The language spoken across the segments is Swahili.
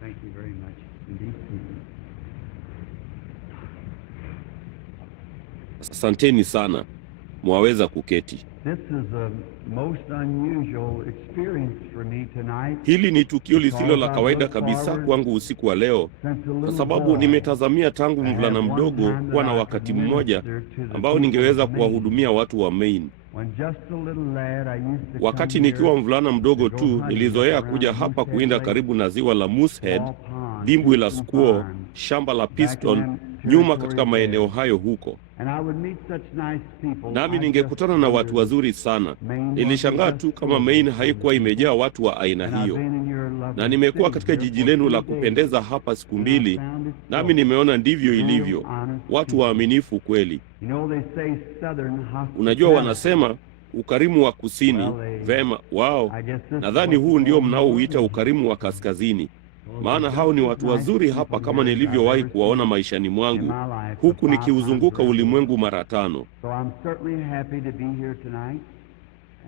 Thank you very much indeed. Asanteni sana. Mwaweza kuketi. This is a most unusual experience for me tonight. Hili ni tukio lisilo la kawaida kabisa kwangu usiku wa leo, kwa sababu nimetazamia tangu mvulana mdogo kuwa na wakati mmoja ambao ningeweza kuwahudumia watu wa Maine. Wakati nikiwa mvulana mdogo tu, nilizoea kuja hapa kuinda karibu na ziwa la Moosehead, dimbwi la Squaw, shamba la Piston, nyuma katika maeneo hayo huko. Nami ningekutana na watu wazuri sana. Nilishangaa tu kama Maine haikuwa imejaa watu wa aina hiyo. Na nimekuwa katika jiji lenu la kupendeza hapa siku mbili, nami nimeona ndivyo ilivyo. Watu waaminifu kweli. Unajua wanasema ukarimu wa kusini. Vema, wao. Nadhani huu ndio mnaouita ukarimu wa kaskazini. Maana hao ni watu wazuri hapa kama nilivyowahi kuwaona maishani mwangu, huku nikiuzunguka ulimwengu mara 5.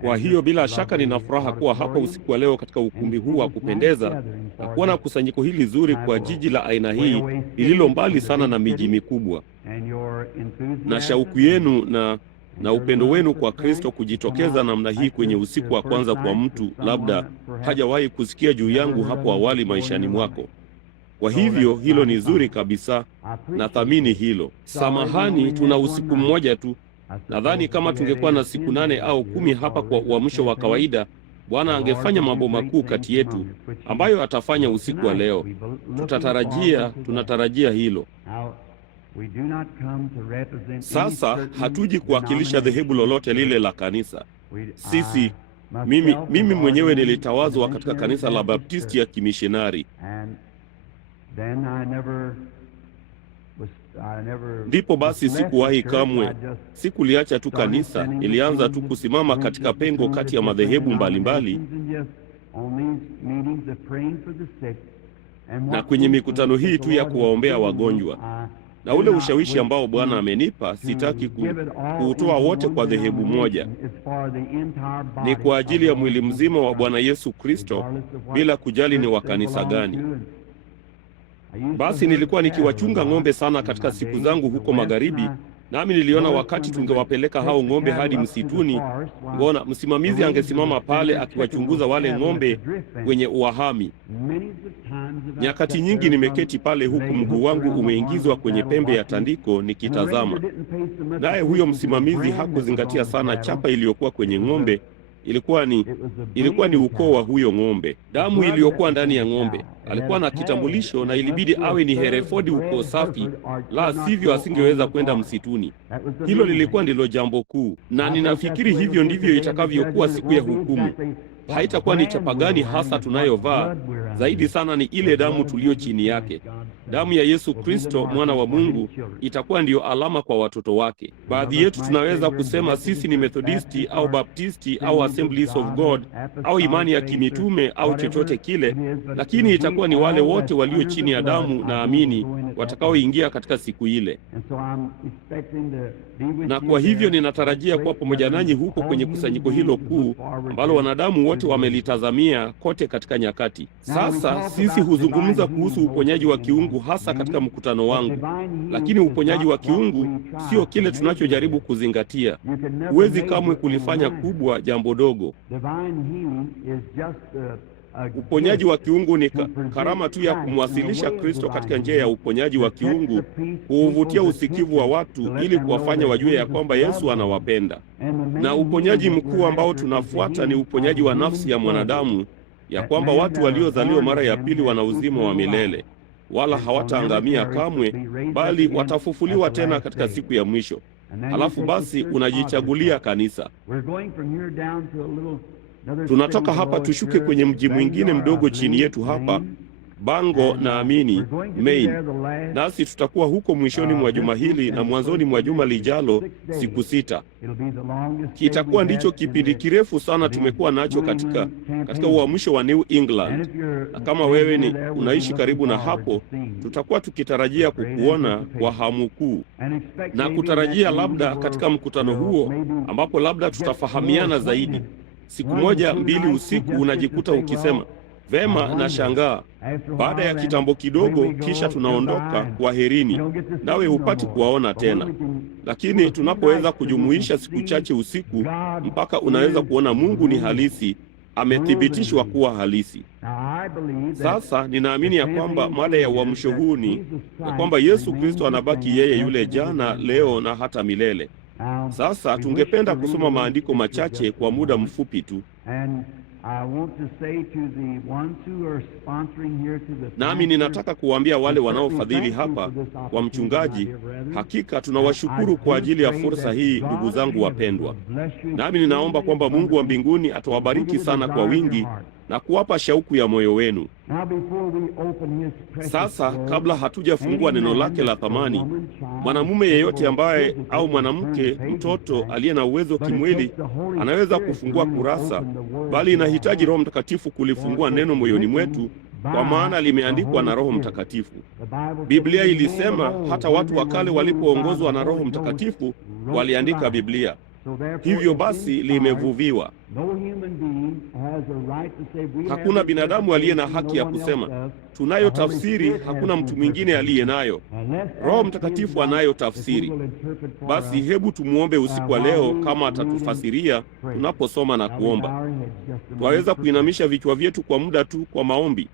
Kwa hiyo bila shaka nina furaha kuwa hapa usiku wa leo katika ukumbi huu wa kupendeza na kuona kusanyiko hili zuri kwa jiji la aina hii lililo mbali sana na miji mikubwa. Na shauku yenu na upendo wenu kwa Kristo kujitokeza namna hii kwenye usiku wa kwanza kwa mtu labda hajawahi kusikia juu yangu hapo awali maishani mwako. Kwa hivyo hilo ni zuri kabisa, na thamini hilo. Samahani, tuna usiku mmoja tu. Nadhani kama tungekuwa na siku 8 au 10 hapa kwa uamsho wa kawaida, Bwana angefanya mambo makuu kati yetu ambayo atafanya usiku wa leo. Tunatarajia hilo. Sasa hatuji kuwakilisha dhehebu lolote lile la kanisa. Mimi mwenyewe nilitawazwa katika kanisa la Baptisti ya kimishonari. Ndipo basi sikuwahi kamwe, sikuliacha tu kanisa, nilianza tu kusimama katika pengo kati ya madhehebu mbalimbali, na kwenye mikutano hii tu ya kuwaombea wagonjwa. Na ule ushawishi ambao Bwana amenipa, sitaki kuutoa wote kwa dhehebu moja. Ni kwa ajili ya mwili mzima wa Bwana Yesu Kristo, bila kujali ni wa kanisa gani. Basi nilikuwa nikiwachunga ng'ombe sana katika siku zangu huko magharibi, nami niliona wakati tungewapeleka hao ng'ombe hadi msituni, ngona msimamizi angesimama pale akiwachunguza wale ng'ombe wenye uwahami. Nyakati nyingi nimeketi pale huku mguu wangu umeingizwa kwenye pembe ya tandiko nikitazama. Naye huyo msimamizi hakuzingatia sana chapa iliyokuwa kwenye ng'ombe. Ilikuwa ni ukoo wa huyo ng'ombe, damu iliyokuwa ndani ya ng'ombe. Alikuwa na kitambulisho na ilibidi awe ni Hereford, ukoo safi, la sivyo asingeweza kwenda msituni. Hilo lilikuwa ndilo jambo kuu, na ninafikiri hivyo ndivyo itakavyokuwa siku ya hukumu. Haitakuwa ni chapa gani hasa tunayovaa, zaidi sana ni ile damu tuliyo chini yake. Damu ya Yesu Kristo mwana wa Mungu itakuwa ndiyo alama kwa watoto wake. Baadhi yetu tunaweza kusema sisi ni Methodisti au Baptisti au Assemblies of God au imani ya kimitume au chochote kile, lakini itakuwa ni wale wote walio chini ya damu na amini watakaoingia katika siku ile. Na kwa hivyo ninatarajia kuwa pamoja nanyi huko kwenye kusanyiko hilo kuu ambalo wanadamu wote wamelitazamia kote katika nyakati. Sasa sisi huzungumza kuhusu uponyaji wa kiungu hasa katika mkutano wangu, lakini uponyaji wa kiungu sio kile tunachojaribu kuzingatia. Huwezi kamwe kulifanya kubwa jambo dogo. Uponyaji wa kiungu ni karama tu ya kumwasilisha Kristo katika njia ya uponyaji wa kiungu, kuuvutia usikivu wa watu ili kuwafanya wajue ya kwamba Yesu anawapenda. Na uponyaji mkuu ambao tunafuata ni uponyaji wa nafsi ya mwanadamu, ya kwamba watu waliozaliwa mara ya pili wana uzima wa milele, wala hawataangamia kamwe, bali watafufuliwa tena katika siku ya mwisho. Halafu basi unajichagulia kanisa. Tunatoka hapa tushuke kwenye mji mwingine mdogo chini yetu hapa, Bango na Amini, Maine. Nasi tutakuwa huko mwishoni mwa juma hili na mwanzoni mwa juma lijalo, siku 6. Kitakuwa ndicho kipindi kirefu sana tumekuwa nacho katika uamsho wa New England. Na kama wewe unaishi karibu na hapo, tutakuwa tukitarajia kukuona kwa hamu kuu, na kutarajia labda katika mkutano huo ambapo labda tutafahamiana zaidi. Siku moja 2 usiku unajikuta ukisema, Vema, na shangaa baada ya kitambo kidogo, kisha tunaondoka, kwaherini, nawe hupati kuwaona tena. Lakini tunapoweza kujumuisha siku chache usiku, mpaka unaweza kuona Mungu ni halisi, amethibitishwa kuwa halisi. Sasa ninaamini ya kwamba mada ya uamsho huu ni ya kwamba Yesu Kristo anabaki yeye yule jana, leo na hata milele. Sasa tungependa kusoma maandiko machache kwa muda mfupi tu. Nami ninataka kuwaambia wale wanaofadhili hapa kwa mchungaji, hakika tunawashukuru kwa ajili ya fursa hii, ndugu zangu wapendwa. Nami ninaomba kwamba Mungu wa mbinguni atawabariki sana kwa wingi na kuwapa shauku ya moyo wenu. Sasa kabla hatujafungua neno lake la thamani, mwanamume yeyote ambaye au mwanamke, mtoto aliye na uwezo kimwili anaweza kufungua kurasa, bali inahitaji Roho Mtakatifu kulifungua neno moyoni mwetu, kwa maana limeandikwa na Roho Mtakatifu. Biblia ilisema hata watu wa kale walipoongozwa na Roho Mtakatifu waliandika Biblia. Hivyo basi limevuviwa. Hakuna binadamu aliye na haki ya kusema tunayo tafsiri, hakuna mtu mwingine aliye nayo. Roho Mtakatifu anayo tafsiri. Basi hebu tumuombe usiku wa leo kama atatufasiria tunaposoma na kuomba. Twaweza kuinamisha vichwa vyetu kwa muda tu kwa maombi.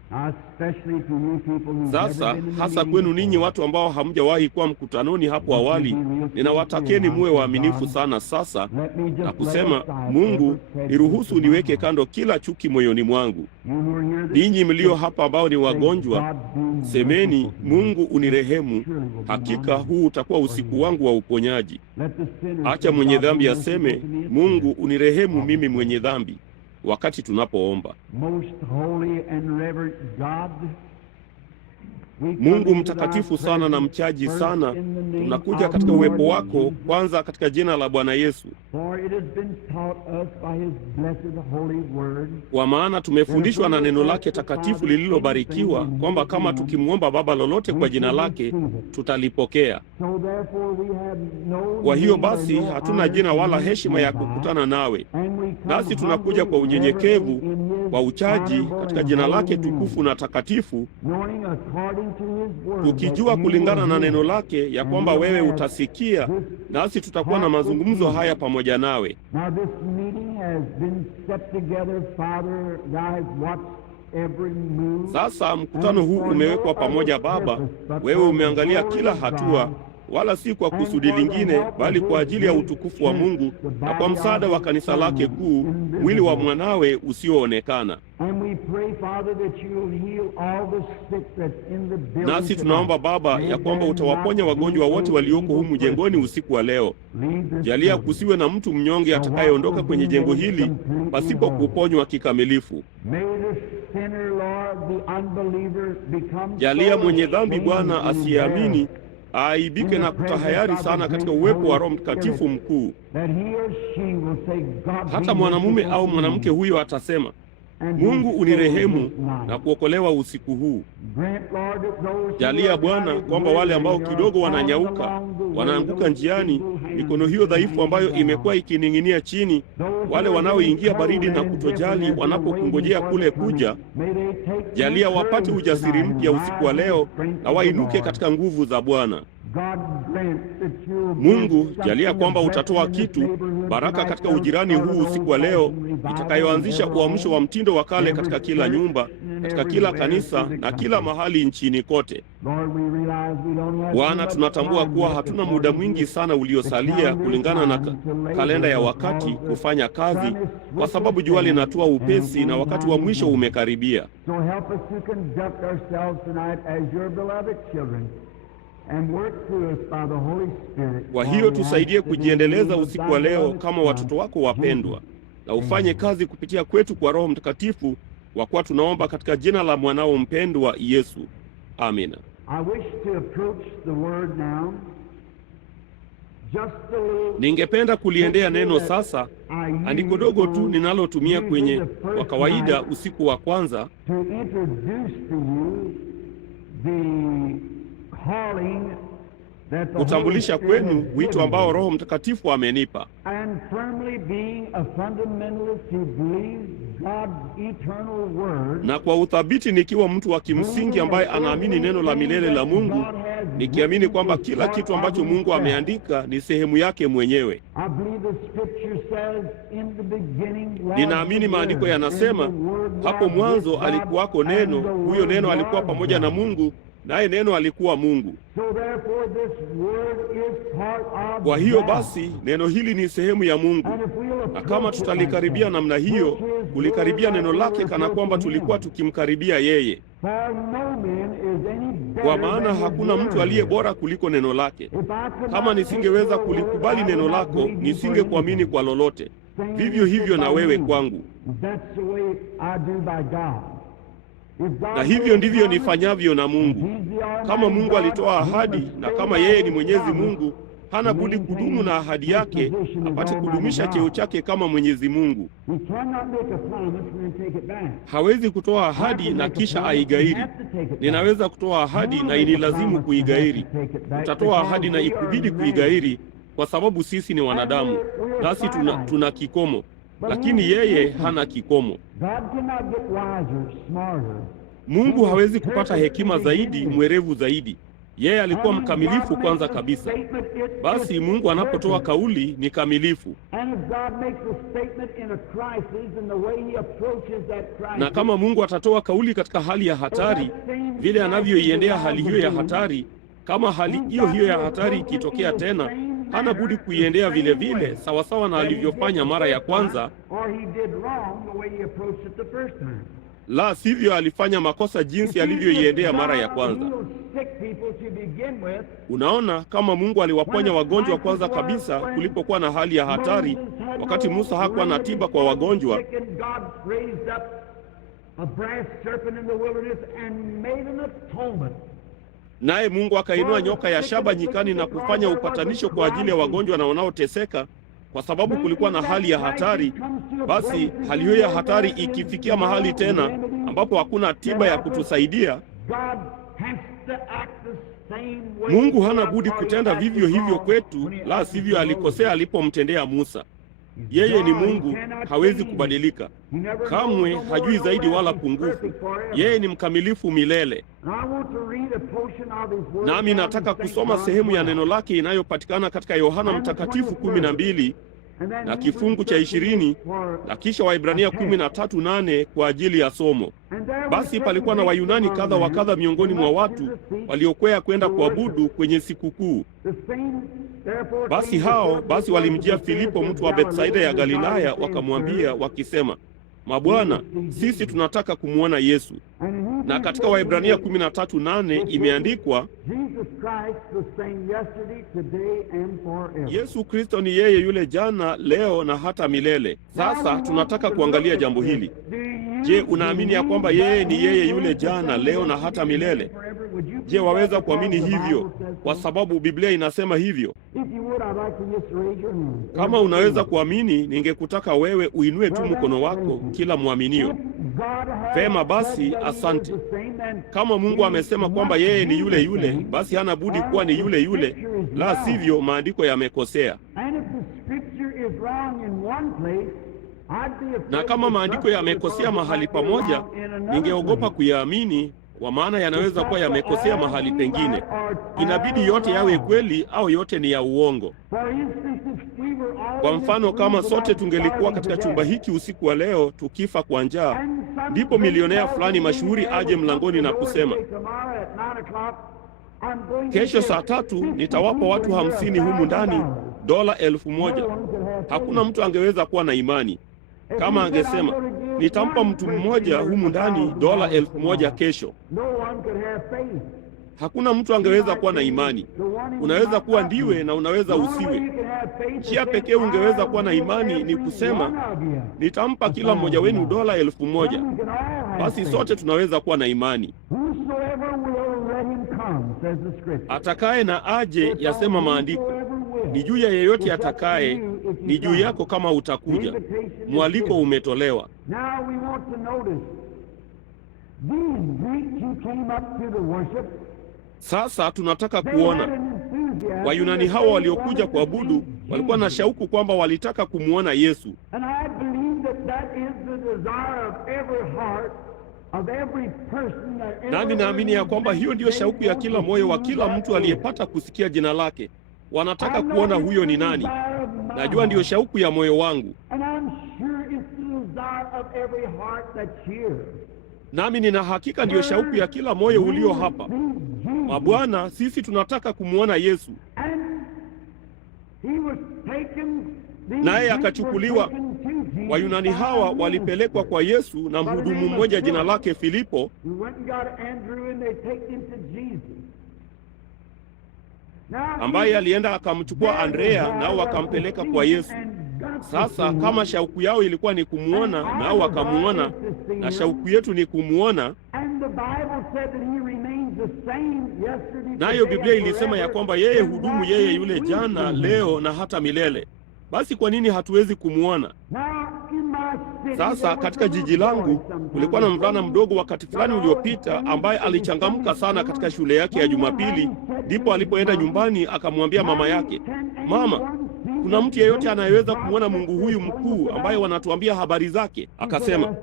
Sasa hasa kwenu ninyi watu ambao hamjawahi kuwa mkutanoni hapo awali, ninawatakeni muwe waaminifu sana sasa na kusema, Mungu, niruhusu niweke kando kila chuki moyoni mwangu. Ninyi mlio hapa ambao ni wagonjwa, semeni, Mungu unirehemu, hakika huu utakuwa usiku wangu wa uponyaji. Acha mwenye dhambi aseme, Mungu unirehemu mimi mwenye dhambi, wakati tunapoomba. Mungu mtakatifu sana na mchaji sana, tunakuja katika uwepo wako, kwanza katika jina la Bwana Yesu. Kwa maana tumefundishwa na neno lake takatifu lililobarikiwa, kwamba kama tukimwomba Baba lolote kwa jina lake, tutalipokea. Kwa hiyo basi hatuna jina wala heshima ya kukutana nawe, nasi tunakuja kwa unyenyekevu, kwa uchaji katika jina lake tukufu na takatifu, tukijua kulingana na neno lake ya kwamba wewe utasikia, nasi tutakuwa na mazungumzo haya pamoja nawe. Sasa mkutano huu umewekwa pamoja Baba, wewe umeangalia kila hatua, wala si kwa kusudi lingine, bali kwa ajili ya utukufu wa Mungu na kwa msaada wa kanisa lake kuu, mwili wa mwanawe usioonekana. Nasi tunaomba Baba ya kwamba utawaponya wagonjwa wote walioko humu jengoni usiku wa leo. Jalia kusiwe na mtu mnyonge atakayeondoka kwenye jengo hili pasipo kuponywa kikamilifu. Jalia mwenye dhambi Bwana asiyeamini aibike na kutahayari sana katika uwepo wa Roho Mtakatifu mkuu. Hata mwanamume au mwanamke huyo atasema, Mungu unirehemu, na kuokolewa usiku huu. Jalia Bwana kwamba wale ambao kidogo wananyauka, wanaanguka njiani, mikono hiyo dhaifu ambayo imekuwa ikining'inia chini, wale wanaoingia baridi na kutojali wanapokungojea kule kuja, jalia wapate ujasiri mpya usiku wa leo na wainuke katika nguvu za Bwana. Mungu, jalia kwamba utatoa kitu, baraka katika ujirani huu usiku wa leo, itakayoanzisha uamsho wa mtindo wa kale katika kila nyumba, katika kila kanisa na kila mahali nchini kote. Bwana, tunatambua kuwa hatuna muda mwingi sana uliosalia kulingana na kalenda ya wakati kufanya kazi, kwa sababu jua linatua upesi na wakati wa mwisho umekaribia. Kwa hiyo tusaidie kujiendeleza usiku wa leo kama watoto wako wapendwa, na ufanye kazi kupitia kwetu kwa Roho Mtakatifu, kwa kuwa tunaomba katika jina la mwanao mpendwa Yesu. Amina. Ningependa kuliendea neno sasa, andiko dogo tu ninalotumia kwenye kwa kawaida usiku wa kwanza, kutambulisha kwenu wito ambao Roho Mtakatifu amenipa. Na kwa uthabiti nikiwa mtu wa kimsingi ambaye anaamini neno la milele la Mungu, nikiamini kwamba kila kitu ambacho Mungu ameandika ni sehemu yake mwenyewe. Ninaamini maandiko yanasema, hapo mwanzo alikuwako neno, huyo neno alikuwa pamoja na Mungu, naye neno alikuwa Mungu. Kwa hiyo basi neno hili ni sehemu ya Mungu, na kama tutalikaribia namna hiyo, kulikaribia neno lake kana kwamba tulikuwa tukimkaribia yeye. Kwa maana hakuna mtu aliye bora kuliko neno lake. Kama nisingeweza kulikubali neno lako, nisingekuamini kwa lolote. Vivyo hivyo na wewe kwangu. Na hivyo ndivyo nifanyavyo na Mungu. Kama Mungu alitoa ahadi, na kama yeye ni Mwenyezi Mungu, hana budi kudumu na ahadi yake, apate kudumisha cheo chake kama Mwenyezi Mungu. Hawezi kutoa ahadi na kisha aigairi. Ninaweza kutoa ahadi na inilazimu kuigairi. Utatoa ahadi na ikubidi kuigairi, kwa sababu sisi ni wanadamu, nasi tuna kikomo. Lakini yeye hana kikomo. Mungu hawezi kupata hekima zaidi, mwerevu zaidi. Yeye alikuwa mkamilifu kwanza kabisa. Basi Mungu anapotoa kauli ni kamilifu. Na kama Mungu atatoa kauli katika hali ya hatari, vile anavyoiendea hali hiyo ya hatari, kama hali hiyo ya hatari ikitokea tena, hana budi kuiendea vile vile sawasawa na alivyofanya mara ya kwanza, la sivyo alifanya makosa jinsi alivyoiendea mara ya kwanza. Unaona, kama Mungu aliwaponya wagonjwa kwanza kabisa kulipokuwa na hali ya hatari, wakati Musa hakuwa na tiba kwa wagonjwa, naye Mungu akainua nyoka ya shaba nyikani na kufanya upatanisho kwa ajili ya wagonjwa na wanaoteseka, kwa sababu kulikuwa na hali ya hatari. Basi hali hiyo ya hatari ikifikia mahali tena ambapo hakuna tiba ya kutusaidia, Mungu hana budi kutenda vivyo hivyo kwetu, la sivyo alikosea alipomtendea Musa. Yeye ni Mungu, hawezi kubadilika. Kamwe hajui zaidi wala pungufu. Yeye ni mkamilifu milele. Nami nataka kusoma sehemu ya neno lake inayopatikana katika Yohana Mtakatifu 12 na kifungu cha 20 na kisha Waebrania 13:8 kwa ajili ya somo. Basi palikuwa na Wayunani kadha wa kadha miongoni mwa watu waliokwea kwenda kuabudu kwenye sikukuu. Basi walimjia Filipo mtu wa Bethsaida ya Galilaya, wakamwambia wakisema, Mabwana, sisi tunataka kumwona Yesu. Na katika Waebrania 13:8 imeandikwa, Yesu Kristo ni yeye yule jana, leo na hata milele. Sasa tunataka kuangalia jambo hili. Je, unaamini ya kwamba yeye ni yeye yule jana, leo na hata milele? Je, waweza kuamini hivyo kwa sababu Biblia inasema hivyo? Kama unaweza kuamini, ningekutaka wewe uinue tu mkono wako, kila mwaminio. Vema basi, asante. Kama Mungu amesema kwamba yeye ni yule yule, basi hana budi kuwa ni yule yule, la sivyo maandiko yamekosea. Na kama maandiko yamekosea mahali pamoja, ningeogopa kuyaamini, kwa maana yanaweza kuwa yamekosea mahali pengine. Inabidi yote yawe kweli au yote ni ya uongo. Kwa mfano, kama sote tungelikuwa katika chumba hiki usiku wa leo tukifa kwa njaa, ndipo milionea fulani mashuhuri aje mlangoni na kusema, kesho saa 3 nitawapa watu 50 humu ndani $1,000. Hakuna mtu angeweza kuwa na imani. Kama angesema, nitampa mtu mmoja humu ndani $1,000 kesho, hakuna mtu angeweza kuwa na imani. Unaweza kuwa ndiwe na unaweza usiwe. Njia pekee ungeweza kuwa na imani ni kusema, nitampa kila mmoja wenu $1,000. Basi sote tunaweza kuwa na imani. Atakaye na aje, yasema maandiko. Ni juu ya yeyote atakaye, ni juu yako kama utakuja. Mwaliko umetolewa. Sasa tunataka kuona Wayunani hawa waliokuja kuabudu walikuwa na shauku kwamba walitaka kumwona Yesu. Nami naamini ya kwamba hiyo ndiyo shauku ya kila moyo wa kila mtu aliyepata kusikia jina lake. Wanataka kuona huyo ni nani. Najua ndiyo shauku ya moyo wangu. Nami nina hakika ndiyo shauku ya kila moyo ulio hapa. Mabwana, sisi tunataka kumwona Yesu. Naye akachukuliwa. Wayunani hawa walipelekwa kwa Yesu na mhudumu mmoja jina lake Filipo, ambaye alienda akamchukua Andrea, nao wakampeleka kwa Yesu. Sasa kama shauku yao ilikuwa ni kumwona, nao wakamuona, na shauku yetu ni kumwona, nayo Biblia ilisema ya kwamba yeye hudumu, yeye yule jana, leo na hata milele. Basi kwa nini hatuwezi kumwona? Sasa katika jiji langu kulikuwa na mvulana mdogo wakati fulani uliopita ambaye alichangamka sana katika shule yake ya Jumapili. Ndipo alipoenda nyumbani akamwambia mama yake, "Mama, kuna mtu yeyote anayeweza kumwona Mungu huyu mkuu ambaye wanatuambia habari zake?" Akasema,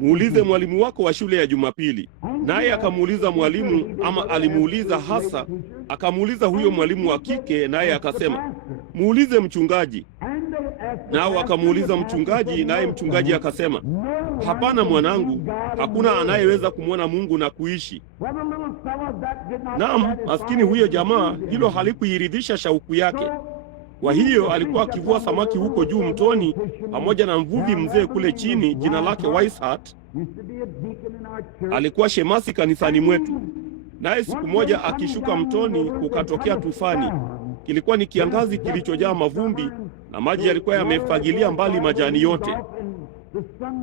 "Muulize mwalimu wako wa shule ya Jumapili." Naye akamuuliza mwalimu, ama alimuuliza hasa, akamuuliza huyo mwalimu wa kike, naye akasema, "Muulize mchungaji." Nao akamuuliza mchungaji, naye mchungaji akasema, "Hapana mwanangu, hakuna anayeweza kumwona Mungu na kuishi." Naam, maskini huyo jamaa, hilo halikuiridhisha shauku yake. Kwa hiyo alikuwa akivua samaki huko juu mtoni pamoja na mvuvi mzee kule chini, jina lake Weishart. Alikuwa shemasi kanisani mwetu. Naye siku moja akishuka mtoni, kukatokea tufani. Kilikuwa ni kiangazi kilichojaa mavumbi na maji yalikuwa yamefagilia mbali majani yote.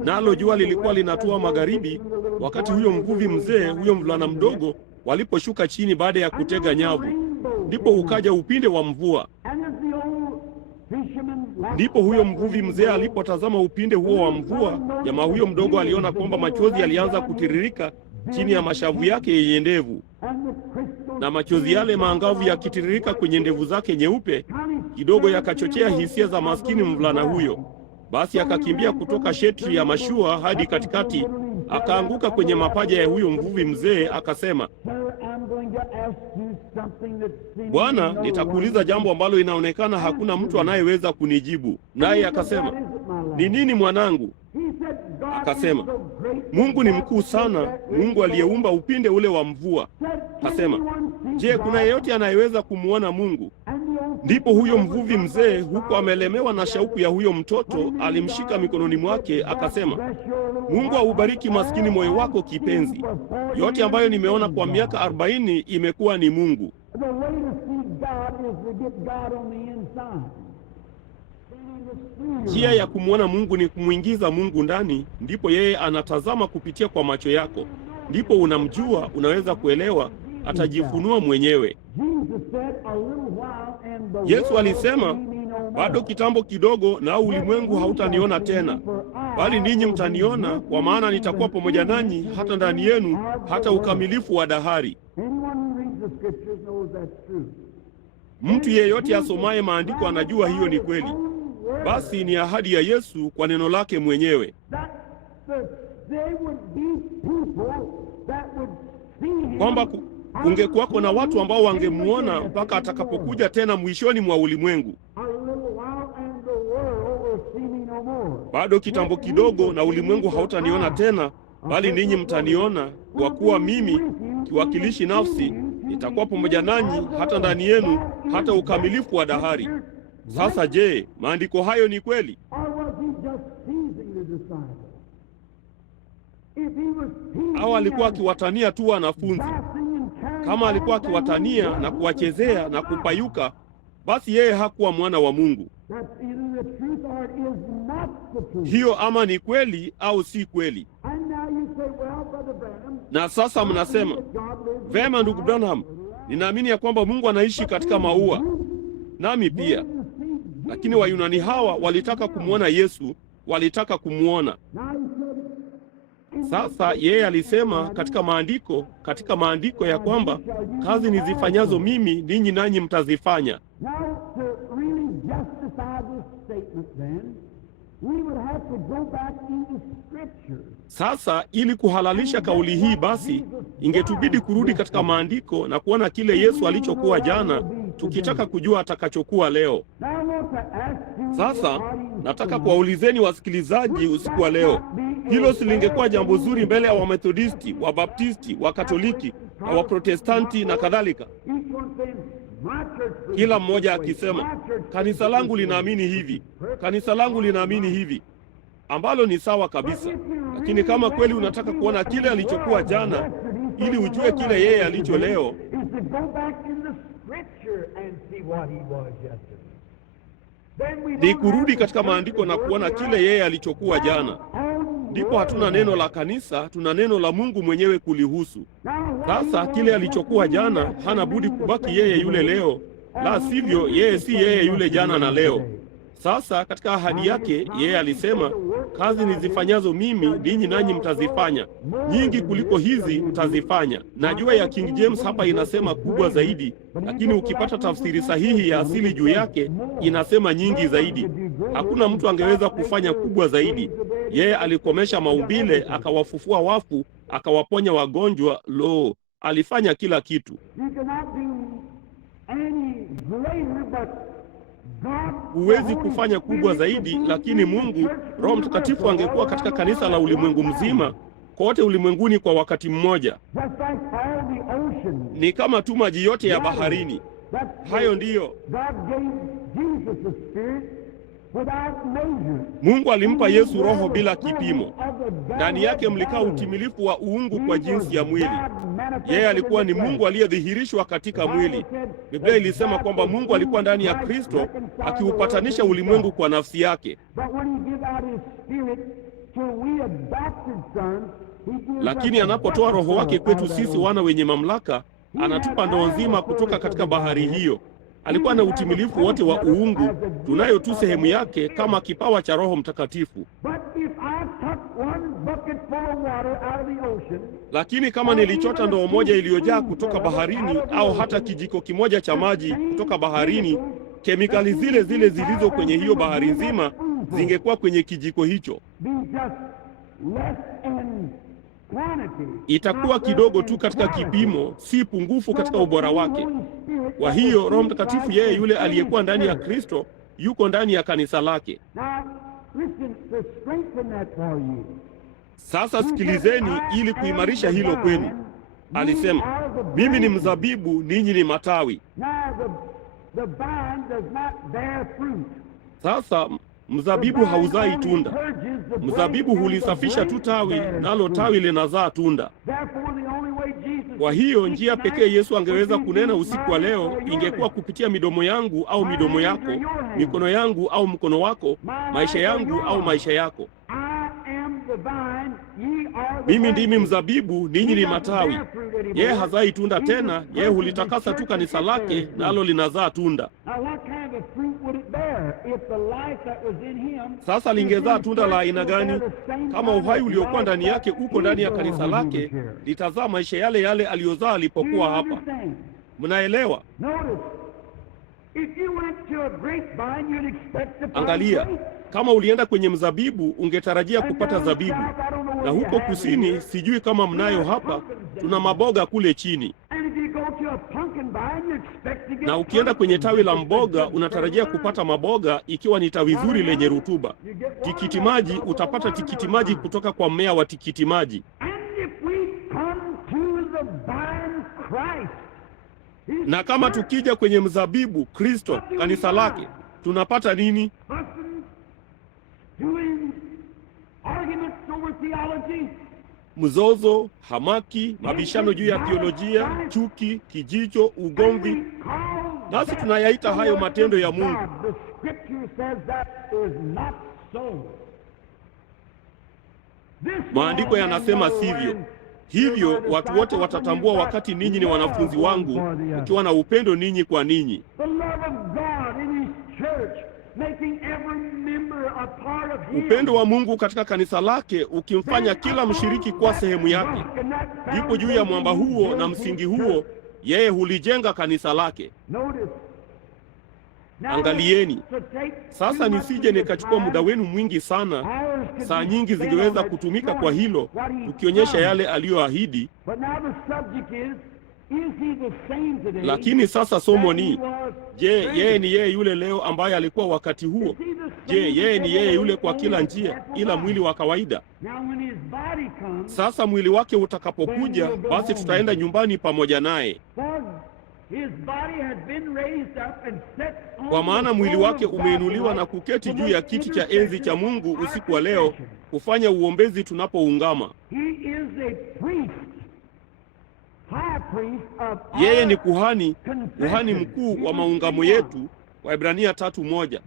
Nalo jua lilikuwa linatua magharibi wakati huyo mvuvi mzee, huyo mvulana mdogo waliposhuka chini baada ya kutega nyavu. Ndipo ukaja upinde wa mvua. Ndipo huyo mvuvi mzee alipotazama upinde huo wa mvua, jamaa huyo mdogo aliona kwamba machozi yalianza kutiririka chini ya mashavu yake yenye ndevu, na machozi yale maangavu yakitiririka kwenye ndevu zake nyeupe kidogo yakachochea hisia za maskini mvulana huyo. Basi akakimbia kutoka shetri ya mashua hadi katikati, akaanguka kwenye mapaja ya huyo mvuvi mzee, akasema, "Bwana, nitakuuliza jambo ambalo inaonekana hakuna mtu anayeweza kunijibu." Naye akasema, "Ni nini mwanangu?" Akasema, "Mungu ni mkuu sana, Mungu aliyeumba upinde ule wa mvua." Akasema, "Je, kuna yeyote anayeweza kumwona Mungu?" Ndipo huyo mvuvi mzee, huko amelemewa na shauku ya huyo mtoto, alimshika mikononi mwake akasema, "Mungu aubariki maskini moyo wako kipenzi. Yote ambayo nimeona kwa miaka 40 imekuwa ni Mungu." Njia ya kumwona Mungu ni kumwingiza Mungu ndani, ndipo yeye anatazama kupitia kwa macho yako. Ndipo unamjua, unaweza kuelewa, atajifunua mwenyewe. Yesu alisema, "Bado kitambo kidogo na ulimwengu hautaniona tena, bali ninyi mtaniona, kwa maana nitakuwa pamoja nanyi hata ndani yenu, hata ukamilifu wa dahari." Mtu yeyote asomaye maandiko anajua hiyo ni kweli. Basi ni ahadi ya Yesu kwa neno lake mwenyewe, kwamba kungekuwako na watu ambao wangemuona mpaka atakapokuja tena mwishoni mwa ulimwengu. Bado kitambo kidogo na ulimwengu hautaniona tena, bali ninyi mtaniona, kwa kuwa mimi, kiwakilishi nafsi, nitakuwa pamoja nanyi hata ndani yenu, hata ukamilifu wa dahari. Sasa je, maandiko hayo ni kweli? Au alikuwa akiwatania tu wanafunzi? Kama alikuwa akiwatania na kuwachezea na kupayuka, basi yeye hakuwa mwana wa Mungu. Hiyo ama ni kweli au si kweli. Na sasa mnasema, "Vema ndugu Branham, ninaamini ya kwamba Mungu anaishi katika maua." Nami pia. Lakini Wayunani hawa walitaka kumwona Yesu, walitaka kumwona. Sasa yeye alisema katika maandiko ya kwamba kazi nizifanyazo mimi ninyi nanyi mtazifanya. Sasa ili kuhalalisha kauli hii, basi ingetubidi kurudi katika maandiko na kuona kile Yesu alichokuwa jana, tukitaka kujua atakachokuwa leo. Sasa nataka kuwaulizeni wasikilizaji usiku wa leo, hilo silingekuwa jambo zuri mbele ya Wamethodisti, Wabaptisti, Wakatoliki na Waprotestanti na kadhalika, kila mmoja akisema kanisa langu linaamini hivi, kanisa langu linaamini hivi, ambalo ni sawa kabisa. Lakini kama kweli unataka kuona kile alichokuwa jana ili ujue kile yeye alicho leo, ni kurudi katika maandiko na kuona kile yeye alichokuwa jana. Ndipo hatuna neno la kanisa, tuna neno la Mungu mwenyewe kulihusu. Sasa kile alichokuwa jana hana budi kubaki yeye yule leo, la sivyo yeye si yeye yule jana na leo. Sasa katika ahadi yake yeye alisema, kazi nizifanyazo mimi ninyi nanyi mtazifanya, nyingi kuliko hizi mtazifanya. Najua ya King James hapa inasema kubwa zaidi, lakini ukipata tafsiri sahihi ya asili juu yake inasema nyingi zaidi. Hakuna mtu angeweza kufanya kubwa zaidi. Yeye alikomesha maumbile, akawafufua wafu, akawaponya wagonjwa. Lo, alifanya kila kitu. Huwezi kufanya kubwa zaidi, lakini Mungu Roho Mtakatifu angekuwa katika kanisa la ulimwengu mzima, kote ulimwenguni kwa wakati mmoja. Ni kama tu maji yote ya baharini. Hayo ndiyo Mungu alimpa Yesu Roho bila kipimo. Ndani yake mlikaa utimilifu wa uungu kwa jinsi ya mwili. Yeye alikuwa ni Mungu aliyedhihirishwa katika mwili. Biblia ilisema kwamba Mungu alikuwa ndani ya Kristo akiupatanisha ulimwengu kwa nafsi yake. Lakini anapotoa Roho wake kwetu sisi wana wenye mamlaka, anatupa ndoo nzima kutoka katika bahari hiyo. Alikuwa na utimilifu wote wa uungu, tunayo tu sehemu yake kama kipawa cha Roho Mtakatifu. Lakini kama nilichota ndoo moja iliyojaa kutoka baharini, au hata kijiko kimoja cha maji kutoka baharini, kemikali zile zile zilizo kwenye hiyo bahari nzima zingekuwa kwenye kijiko hicho. Itakuwa kidogo tu katika kipimo, si pungufu katika ubora wake. Kwa hiyo Roho Mtakatifu, yeye yule aliyekuwa ndani ya Kristo, yuko ndani ya kanisa lake. Sasa sikilizeni, ili kuimarisha hilo kwenu. Alisema, mimi ni mzabibu, ninyi ni matawi. Sasa mzabibu hauzai tunda. Mzabibu hulisafisha tu tawi, nalo tawi linazaa tunda. Kwa hiyo njia pekee Yesu angeweza kunena usiku wa leo ingekuwa kupitia midomo yangu au midomo yako, mikono yangu au mkono wako, maisha yangu au maisha yako. Mimi ndimi mzabibu, ninyi ni matawi. Yeye hazai tunda tena, yeye hulitakasa tu kanisa lake, nalo linazaa tunda. Sasa lingezaa tunda la aina gani? Kama uhai uliokuwa ndani yake uko ndani ya kanisa lake, litazaa maisha yale yale aliyozaa alipokuwa hapa. Mnaelewa? Angalia, kama ulienda kwenye mzabibu ungetarajia kupata zabibu, na huko kusini, sijui kama mnayo hapa, tuna maboga kule chini. Na ukienda kwenye tawi la mboga unatarajia kupata maboga, ikiwa ni tawi zuri lenye rutuba. Tikiti maji, utapata tikiti maji kutoka kwa mmea wa tikiti maji. Na kama tukija kwenye mzabibu, Kristo, kanisa lake, tunapata nini? Mzozo, hamaki, mabishano juu ya theolojia, chuki, kijicho, ugomvi. Nasi tunayaita hayo matendo ya Mungu. Maandiko yanasema sivyo. Hivyo watu wote watatambua wakati ninyi ni wanafunzi wangu, ukiwa na upendo ninyi kwa ninyi. Upendo wa Mungu katika kanisa lake ukimfanya kila mshiriki kuwa sehemu yake. Ndipo juu ya mwamba huo na msingi huo yeye hulijenga kanisa lake. Angalieni sasa, nisije nikachukua muda wenu mwingi sana. Saa nyingi zingeweza kutumika kwa hilo, tukionyesha yale aliyoahidi. Lakini sasa somo ni, je, yeye ni yeye yule leo ambaye alikuwa wakati huo? Je, yeye ni yeye yule kwa kila njia, ila mwili wa kawaida? Sasa mwili wake utakapokuja, basi tutaenda nyumbani pamoja naye. Kwa maana mwili wake umeinuliwa na kuketi juu ya kiti cha enzi cha Mungu usiku wa leo, kufanya uombezi tunapoungama. Yeye ni kuhani mkuu wa maungamo yetu, Waebrania 3:1.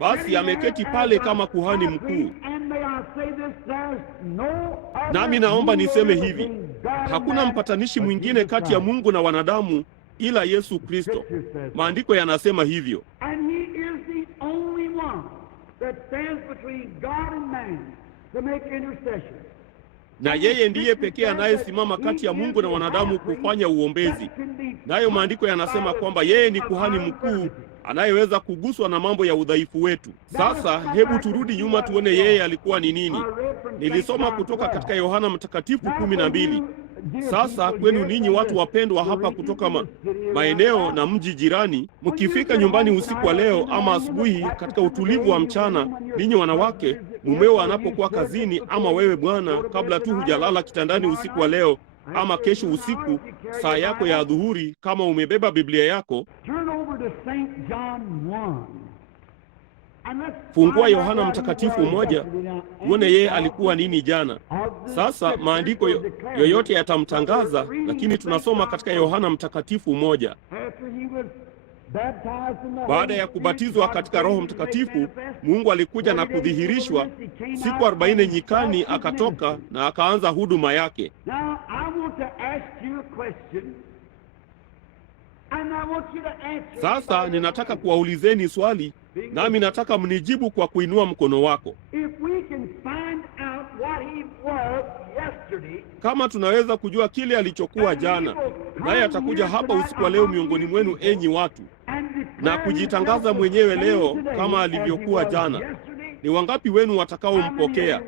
Basi ameketi pale kama kuhani mkuu. Nami naomba niseme hivi, hakuna mpatanishi mwingine kati ya Mungu na wanadamu ila Yesu Kristo. Maandiko yanasema hivyo. Na yeye ndiye pekee anayesimama kati ya Mungu na wanadamu kufanya uombezi. Nayo maandiko yanasema kwamba yeye ni kuhani mkuu anayeweza kuguswa na mambo ya udhaifu wetu. Sasa hebu turudi nyuma tuone yeye alikuwa ni nini. Nilisoma kutoka katika Yohana Mtakatifu 12. Sasa kwenu ninyi watu wapendwa hapa kutoka maeneo na mji jirani, mkifika nyumbani usiku wa leo ama asubuhi katika utulivu wa mchana, ninyi wanawake, mumeo anapokuwa kazini, ama wewe bwana, kabla tu hujalala kitandani usiku wa leo ama kesho usiku, saa yako ya adhuhuri, kama umebeba Biblia yako, fungua Yohana Mtakatifu 1, uone yeye alikuwa nini jana. Sasa maandiko yoyote yatamtangaza, lakini tunasoma katika Yohana Mtakatifu 1. Baada ya kubatizwa katika Roho Mtakatifu, Mungu alikuja na kudhihirishwa. Siku 40 nyikani akatoka na akaanza huduma yake. Sasa ninataka kuwaulizeni swali, nami nataka mnijibu kwa kuinua mkono wako. Kama tunaweza kujua kile alichokuwa jana, naye atakuja hapa usiku wa leo miongoni mwenu, enyi watu, na kujitangaza mwenyewe leo kama alivyokuwa jana, ni wangapi wenu watakaompokea?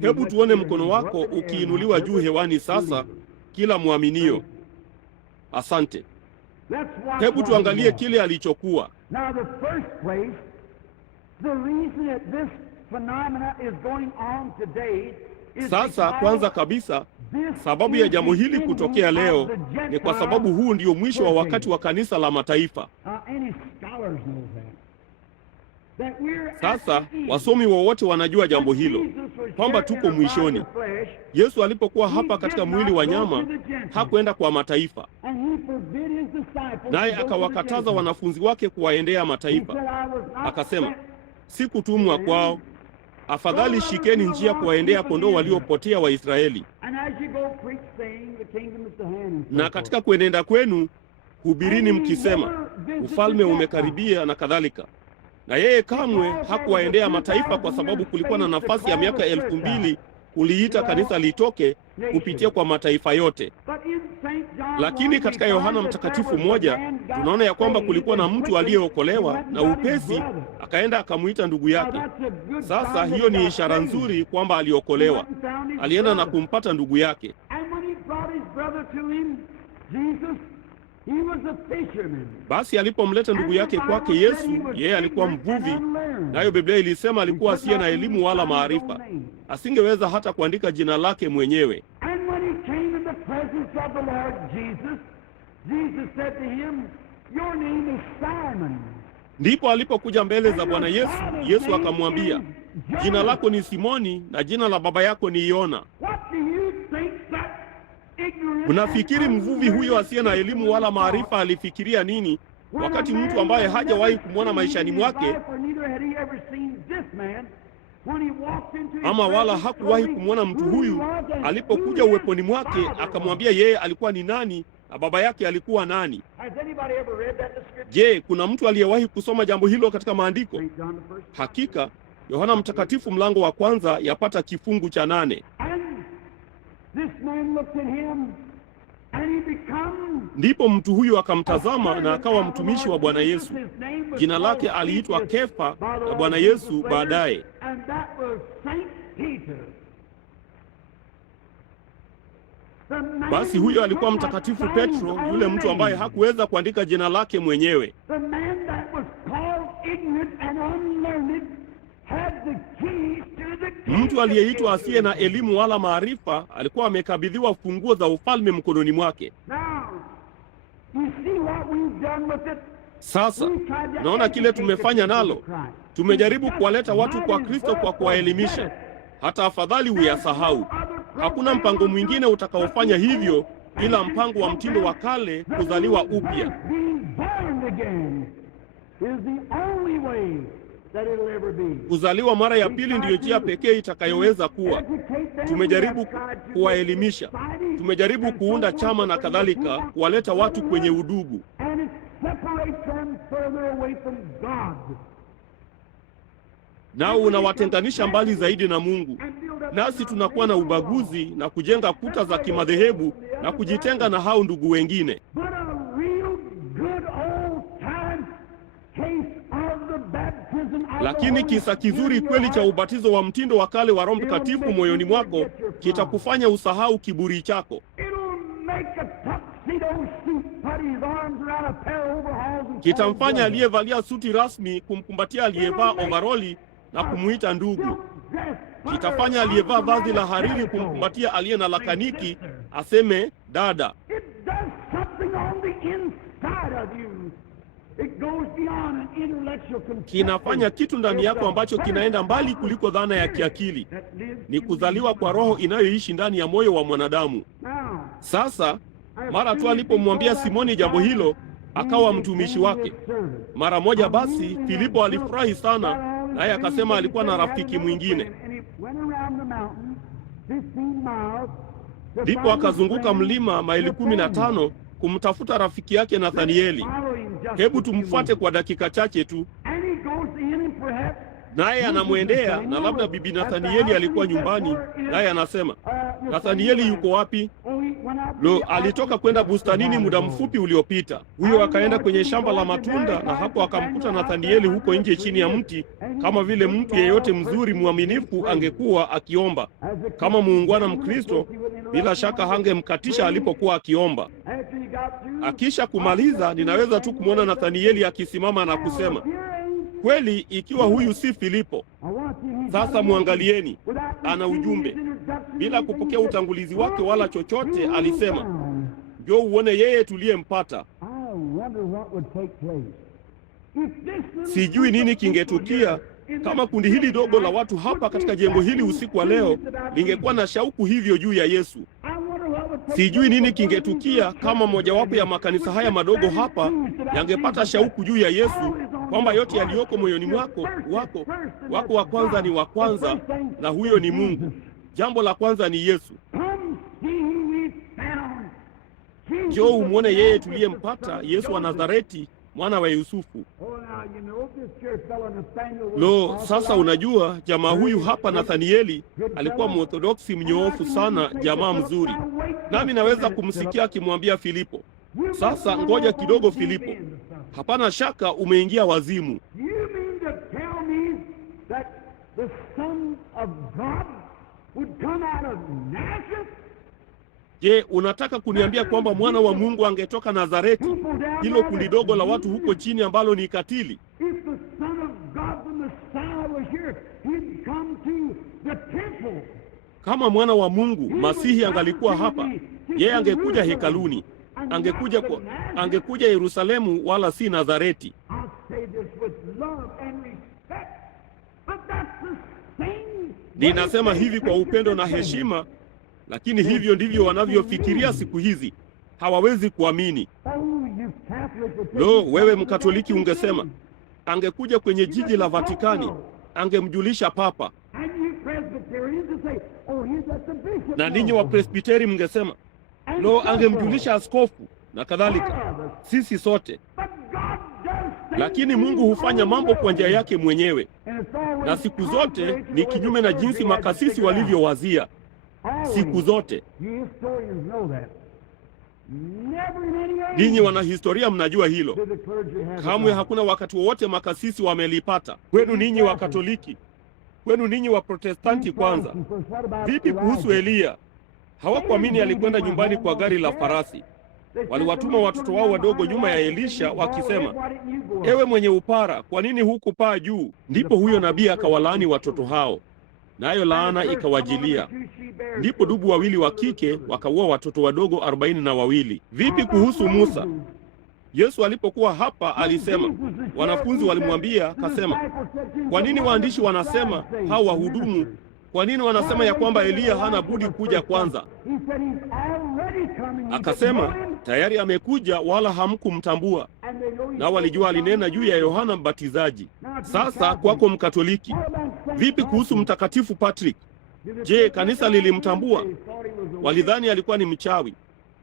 Hebu tuone mkono wako ukiinuliwa juu hewani sasa, kila mwaminio. Asante. Hebu tuangalie kile alichokuwa. Sasa kwanza kabisa, sababu ya jambo hili kutokea leo ni kwa sababu huu ndio mwisho wa wakati wa kanisa la mataifa. Sasa wasomi wowote wanajua jambo hilo, kwamba tuko mwishoni. Yesu alipokuwa hapa katika mwili wa nyama, hakwenda kwa mataifa, naye akawakataza wanafunzi wake kuwaendea mataifa. Akasema, sikutumwa kwao, afadhali shikeni njia kuwaendea kondoo waliopotea wa Israeli. Na katika kuenenda kwenu hubirini mkisema, ufalme umekaribia, na kadhalika. Na yeye kamwe hakuwaendea mataifa, kwa sababu kulikuwa na nafasi ya miaka 2000 kuliita kanisa litoke kupitia kwa mataifa yote. Lakini katika Yohana Mtakatifu 1 tunaona ya kwamba kulikuwa na mtu aliyeokolewa, na upesi akaenda akamuita ndugu yake. Sasa hiyo ni ishara nzuri kwamba aliokolewa. Alienda na kumpata ndugu yake. Basi alipomleta ndugu yake kwake Yesu, yeye alikuwa mvuvi, nayo Biblia ilisema alikuwa asiye na elimu wala maarifa, asingeweza hata kuandika jina lake mwenyewe. Ndipo alipokuja mbele za Bwana Yesu, Yesu akamwambia, jina lako ni Simoni na jina la baba yako ni Yona. Unafikiri mvuvi huyo asiye na elimu wala maarifa alifikiria nini, wakati mtu ambaye hajawahi kumwona maishani mwake, ama wala hakuwahi kumwona mtu huyu, alipokuja uweponi mwake akamwambia yeye alikuwa ni nani na baba yake alikuwa nani? Je, kuna mtu aliyewahi kusoma jambo hilo katika maandiko? Hakika Yohana Mtakatifu mlango wa kwanza yapata kifungu cha 8. Ndipo mtu huyu akamtazama na akawa mtumishi wa Bwana Yesu. Jina lake aliitwa Kefa na Bwana Yesu baadaye. Basi huyo alikuwa Mtakatifu Petro, yule mtu ambaye hakuweza kuandika jina lake mwenyewe. Mtu aliyeitwa asiye na elimu wala maarifa alikuwa amekabidhiwa funguo za ufalme mkononi mwake. Sasa naona kile tumefanya nalo. Tumejaribu kuwaleta watu kwa Kristo kwa kuwaelimisha. Hata afadhali uyasahau. Hakuna mpango mwingine utakaofanya hivyo ila mpango wa mtindo wa kale, kuzaliwa upya. Kuzaliwa mara ya pili ndiyo njia pekee itakayoweza kuwa. Tumejaribu kuwaelimisha, tumejaribu kuunda chama na kadhalika, kuwaleta watu kwenye udugu, nao unawatenganisha mbali zaidi na Mungu. Nasi tunakuwa na ubaguzi na kujenga kuta za kimadhehebu na kujitenga na hao ndugu wengine. Lakini kisa kizuri kweli cha ubatizo wa mtindo wa kale wa Roho Mtakatifu moyoni mwako kitakufanya usahau kiburi chako. Kitamfanya aliyevalia suti rasmi kumkumbatia aliyevaa ovaroli na kumuita ndugu. Kitafanya aliyevaa vazi la hariri kumkumbatia aliye na lakaniki aseme dada. Kinafanya kitu ndani yako ambacho kinaenda mbali kuliko dhana ya kiakili. Ni kuzaliwa kwa Roho inayoishi ndani ya moyo wa mwanadamu. Sasa mara tu alipomwambia Simoni jambo hilo, akawa mtumishi wake. Mara moja basi Filipo alifurahi sana, naye akasema alikuwa na rafiki mwingine. Ndipo akazunguka mlima maili 15 kumtafuta rafiki yake Nathanieli. Hebu tumfuate kwa dakika chache tu. Naye anamwendea, na labda bibi Nathanieli alikuwa nyumbani, naye anasema, Nathanieli yuko wapi? Lo, alitoka kwenda bustanini muda mfupi uliopita. Huyo akaenda kwenye shamba la matunda, na hapo akamkuta Nathanieli huko nje chini ya mti, kama vile mtu yeyote mzuri mwaminifu angekuwa akiomba. Kama muungwana Mkristo, bila shaka hangemkatisha alipokuwa akiomba. Akisha kumaliza, ninaweza tu kumwona Nathanieli akisimama na kusema, kweli ikiwa huyu si Filipo. Sasa muangalieni, ana ujumbe. Bila kupokea utangulizi wake wala chochote, alisema, njoo uone yeye tuliyempata. Sijui nini kingetukia kama kundi hili dogo la watu hapa katika jengo hili usiku wa leo lingekuwa na shauku hivyo juu ya Yesu. Sijui nini kingetukia kama mojawapo ya makanisa haya madogo hapa yangepata shauku juu ya Yesu, kwamba yote yaliyoko moyoni mwako wako wa kwanza ni wa kwanza, na huyo ni Mungu. Jambo la kwanza ni Yesu. Njoo umwone yeye tuliyempata, Yesu wa Nazareti, mwana wa Yusufu. Lo, sasa unajua jamaa huyu hapa Nathanieli alikuwa Muorthodoksi mnyoofu sana, jamaa mzuri. Nami naweza kumsikia akimwambia Filipo, sasa ngoja kidogo Filipo, hapana shaka umeingia wazimu. Je, unataka kuniambia kwamba mwana wa Mungu angetoka Nazareti, hilo kundi dogo la watu huko chini ambalo ni katili? Kama mwana wa Mungu, Masihi angalikuwa hapa, yeye angekuja hekaluni, angekuja Yerusalemu, wala si Nazareti. Ninasema hivi kwa upendo na heshima, lakini hivyo ndivyo wanavyofikiria siku hizi. Hawawezi kuamini. Lo, wewe Mkatoliki ungesema angekuja kwenye jiji la Vatikani, angemjulisha Papa. Na ninyi wa Presbiteri mngesema, lo, angemjulisha askofu. na kadhalika, sisi sote. Lakini Mungu hufanya mambo kwa njia yake mwenyewe, na siku zote ni kinyume na jinsi makasisi walivyowazia. Siku zote. Ninyi wanahistoria mnajua hilo. Kamwe hakuna wakati wowote makasisi wamelipata. Kwenu ninyi wa Katoliki, kwenu ninyi wa Protestanti kwanza. Vipi kuhusu Eliya? Hawakuamini alikwenda nyumbani kwa gari la farasi. Waliwatuma watoto wao wadogo nyuma ya Elisha wakisema, ewe mwenye upara, kwa nini hukupaa juu? Ndipo huyo nabii akawalaani watoto hao, nayo laana ikawajilia. Ndipo dubu wawili wa kike wakaua watoto wadogo 42. Vipi kuhusu Musa? Yesu alipokuwa hapa alisema, wanafunzi walimwambia, kasema, kwa nini waandishi wanasema, hao wahudumu, kwa nini wanasema ya kwamba Eliya hana budi kuja kwanza? Akasema, tayari amekuja wala hamkumtambua. Nao walijua alinena juu ya Yohana Mbatizaji. Sasa kwako Mkatoliki, vipi kuhusu Mtakatifu Patrick? Je, kanisa lilimtambua? Walidhani alikuwa ni mchawi,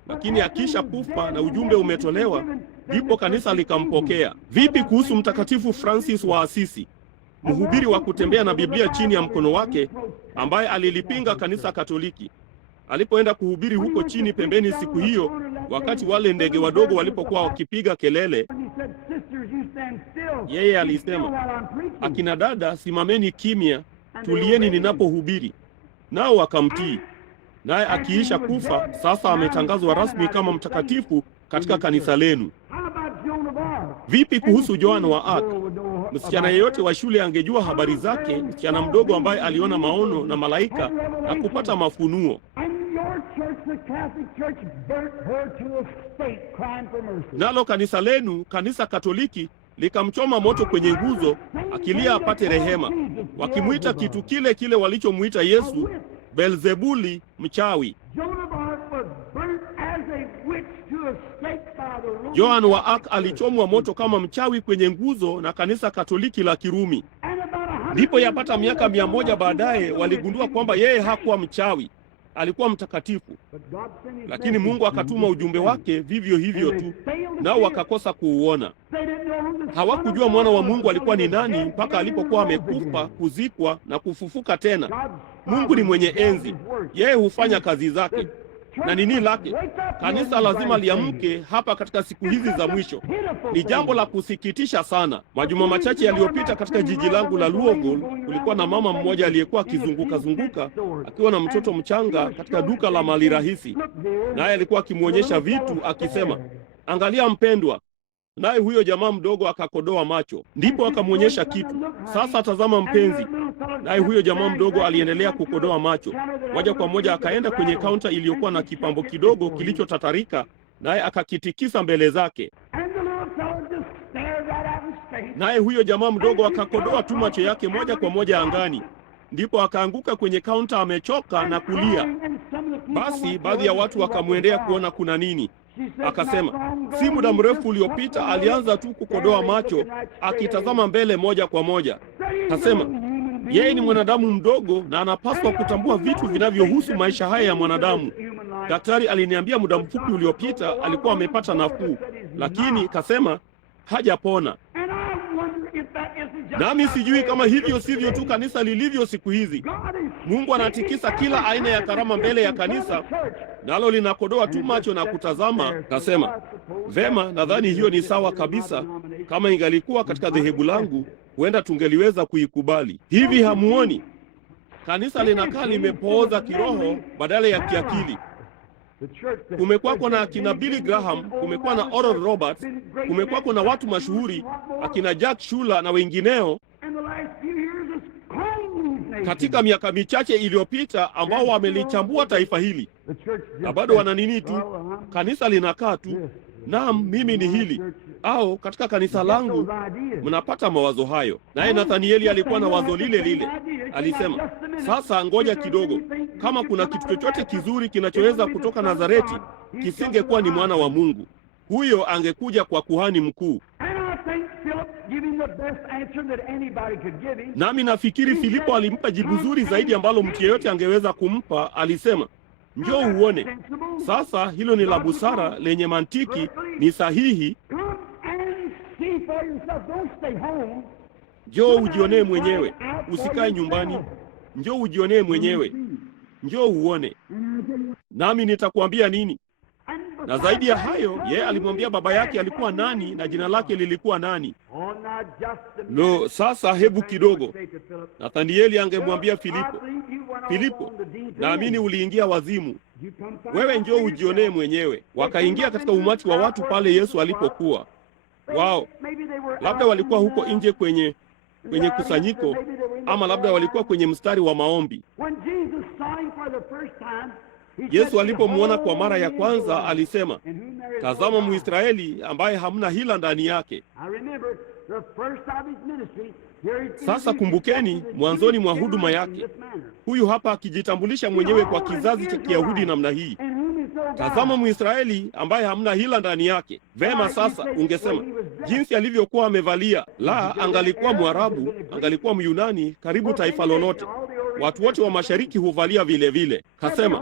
lakini akisha kufa na ujumbe umetolewa, ndipo kanisa likampokea. Vipi kuhusu Mtakatifu Francis wa Asisi, mhubiri wa kutembea na Biblia chini ya mkono wake, ambaye alilipinga kanisa Katoliki? Alipoenda kuhubiri huko chini pembeni siku hiyo, wakati wale ndege wadogo walipokuwa wakipiga kelele, yeye alisema, akina dada, simameni kimya, tulieni ninapohubiri. Nao wakamtii. Naye akiisha kufa, sasa ametangazwa rasmi kama mtakatifu katika kanisa lenu. Vipi kuhusu Joan wa Arc? Msichana yeyote wa shule angejua habari zake, msichana mdogo ambaye aliona maono na malaika na kupata mafunuo. Nalo kanisa lenu, kanisa Katoliki, likamchoma moto kwenye nguzo, akilia apate rehema, wakimwita kitu kile kile walichomwita Yesu, Beelzebuli, mchawi. Joan wa Arc alichomwa moto kama mchawi kwenye nguzo na kanisa Katoliki la Kirumi. Ndipo yapata miaka 100 baadaye waligundua kwamba yeye hakuwa mchawi, alikuwa mtakatifu. Lakini Mungu akatuma ujumbe wake vivyo hivyo tu, nao wakakosa kuuona. Hawakujua mwana wa Mungu alikuwa ni nani mpaka alipokuwa amekufa, kuzikwa na kufufuka tena. Mungu ni mwenye enzi, yeye hufanya kazi zake. Na nini lake? Kanisa lazima liamke hapa katika siku hizi za mwisho. Ni jambo la kusikitisha sana. Majuma machache yaliyopita katika jiji langu la Louisville, kulikuwa na mama mmoja aliyekuwa akizunguka akiwa na mtoto mchanga katika duka la mali rahisi. Naye alikuwa akimwonyesha vitu akisema, angalia mpendwa. Naye huyo jamaa mdogo akakodoa macho. Ndipo akamwonyesha kitu. Sasa tazama mpenzi. Naye huyo jamaa mdogo aliendelea kukodoa macho. Moja kwa moja akaenda kwenye kaunta iliyokuwa na kipambo kidogo kilichotatarika, naye akakitikisa mbele zake. Naye huyo jamaa mdogo akakodoa tu macho yake moja kwa moja angani. Ndipo akaanguka kwenye kaunta amechoka na kulia. Basi baadhi ya watu wakamwendea kuona kuna nini. Akasema, si muda mrefu uliopita alianza tu kukodoa macho akitazama mbele moja kwa moja. Akasema, yeye ni mwanadamu mdogo na anapaswa kutambua vitu vinavyohusu maisha haya ya mwanadamu. Daktari aliniambia muda mfupi uliopita alikuwa amepata nafuu, lakini kasema hajapona. Nami sijui kama hivyo sivyo tu kanisa lilivyo siku hizi. Mungu anatikisa kila aina ya karama mbele ya kanisa, nalo linakodoa tu macho na kutazama. Kasema, vema, nadhani hiyo ni sawa kabisa. Kama ingalikuwa katika dhehebu langu, huenda tungeliweza kuikubali. Hivi hamuoni? Kanisa linakaa limepooza kiroho badala ya kiakili. Kumekuwako na akina Billy Graham, kumekuwa na Oral Roberts, kumekuwako na watu mashuhuri akina Jack Shuler na wengineo katika miaka michache iliyopita ambao wamelichambua taifa hili, na bado wana nini tu. Kanisa linakaa tu, naam, mimi ni hili, au katika kanisa langu mnapata mawazo hayo. Naye Nathanieli alikuwa na wazo lile lile. Alisema, sasa ngoja kidogo, kama kuna kitu chochote kizuri kinachoweza kutoka Nazareti, kisingekuwa ni mwana wa Mungu. Huyo angekuja kwa kuhani mkuu. Nami nafikiri Filipo alimpa jibu zuri zaidi ambalo mtu yeyote angeweza kumpa. Alisema, njoo uone. Sasa hilo ni la busara, lenye mantiki, ni sahihi. Njoo ujionee mwenyewe, usikae nyumbani. Njoo ujionee mwenyewe, njoo uone, nami nitakuambia nini. Na zaidi ya hayo, yeye alimwambia baba yake alikuwa nani na jina lake lilikuwa nani. Lo, sasa hebu kidogo. Nathanieli angemwambia Filipo, Filipo, naamini uliingia wazimu. Wewe njoo ujionee mwenyewe. Wakaingia katika umati wa watu pale Yesu alipokuwa. Wao labda walikuwa huko nje kwenye kusanyiko, ama labda walikuwa kwenye mstari wa maombi. Yesu alipomwona kwa mara ya kwanza alisema, tazama Mwisraeli ambaye hamna hila ndani yake. Sasa kumbukeni, mwanzoni mwa huduma yake, huyu hapa akijitambulisha mwenyewe kwa kizazi cha Kiyahudi namna hii. Tazama Mwisraeli ambaye hamna hila ndani yake. Vema, sasa ungesema jinsi alivyokuwa amevalia, la, angalikuwa Mwarabu, angalikuwa Myunani, karibu taifa lolote, watu wote wa mashariki huvalia vile vile. Kasema,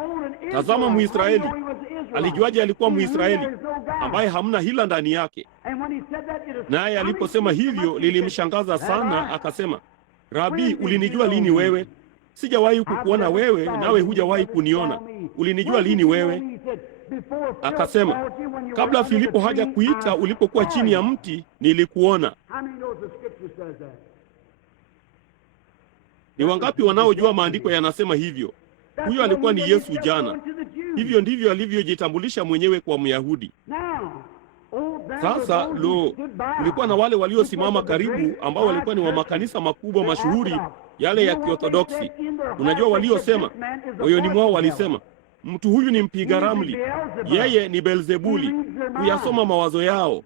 tazama Mwisraeli. Alijuaje alikuwa Mwisraeli ambaye hamna hila ndani yake? Naye aliposema hivyo lilimshangaza sana, akasema, Rabi, ulinijua lini wewe? Sijawahi kukuona wewe, nawe hujawahi kuniona. Ulinijua lini wewe? Akasema, kabla Filipo haja kuita, ulipokuwa chini ya mti nilikuona. Ni wangapi wanaojua maandiko yanasema hivyo? Huyo alikuwa ni Yesu jana. Hivyo ndivyo alivyojitambulisha mwenyewe kwa Myahudi. Sasa kulikuwa na wale waliosimama karibu ambao walikuwa ni wa makanisa makubwa mashuhuri yale ya Kiorthodoksi. Unajua waliosema, moyoni mwao walisema, mtu huyu ni mpiga ramli, yeye ni Beelzebuli. Kuyasoma mawazo yao.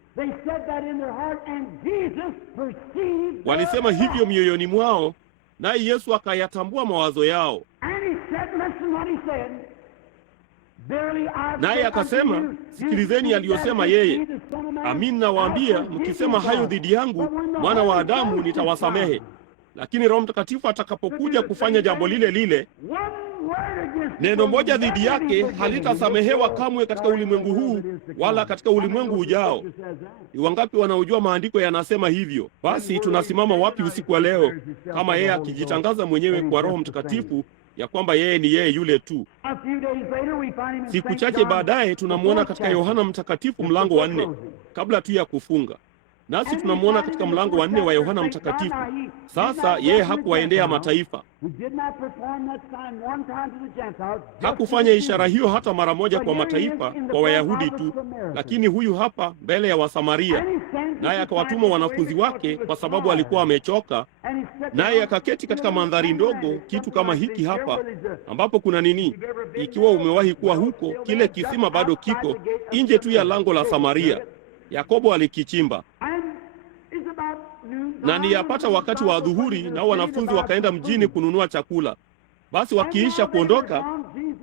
Walisema hivyo mioyoni mwao, naye Yesu akayatambua mawazo yao. Naye akasema, sikilizeni aliyosema yeye, amin nawaambia, mkisema hayo dhidi yangu, mwana wa Adamu, nitawasamehe. Lakini Roho Mtakatifu atakapokuja kufanya jambo lile lile, neno moja dhidi yake halitasamehewa kamwe katika ulimwengu huu wala katika ulimwengu ujao. Ni wangapi wanaojua maandiko yanasema hivyo? Basi tunasimama wapi usiku wa leo, kama yeye akijitangaza mwenyewe kwa Roho Mtakatifu ya kwamba yeye ni yeye yule tu? Siku chache baadaye tunamwona katika Yohana Mtakatifu mlango wa 4, kabla tu ya kufunga. Nasi tunamwona katika mlango wa 4 wa Yohana Mtakatifu. Sasa yeye hakuwaendea mataifa, hakufanya ishara hiyo hata mara moja kwa mataifa, kwa Wayahudi tu, lakini huyu hapa mbele ya Wasamaria. Naye akawatuma wanafunzi wake kwa sababu alikuwa amechoka, naye akaketi katika mandhari ndogo, kitu kama hiki hapa, ambapo kuna nini? Ikiwa umewahi kuwa huko, kile kisima bado kiko nje tu ya lango la Samaria. Yakobo alikichimba. Na niyapata wakati wa adhuhuri, nao wanafunzi wakaenda mjini kununua chakula. Basi wakiisha kuondoka,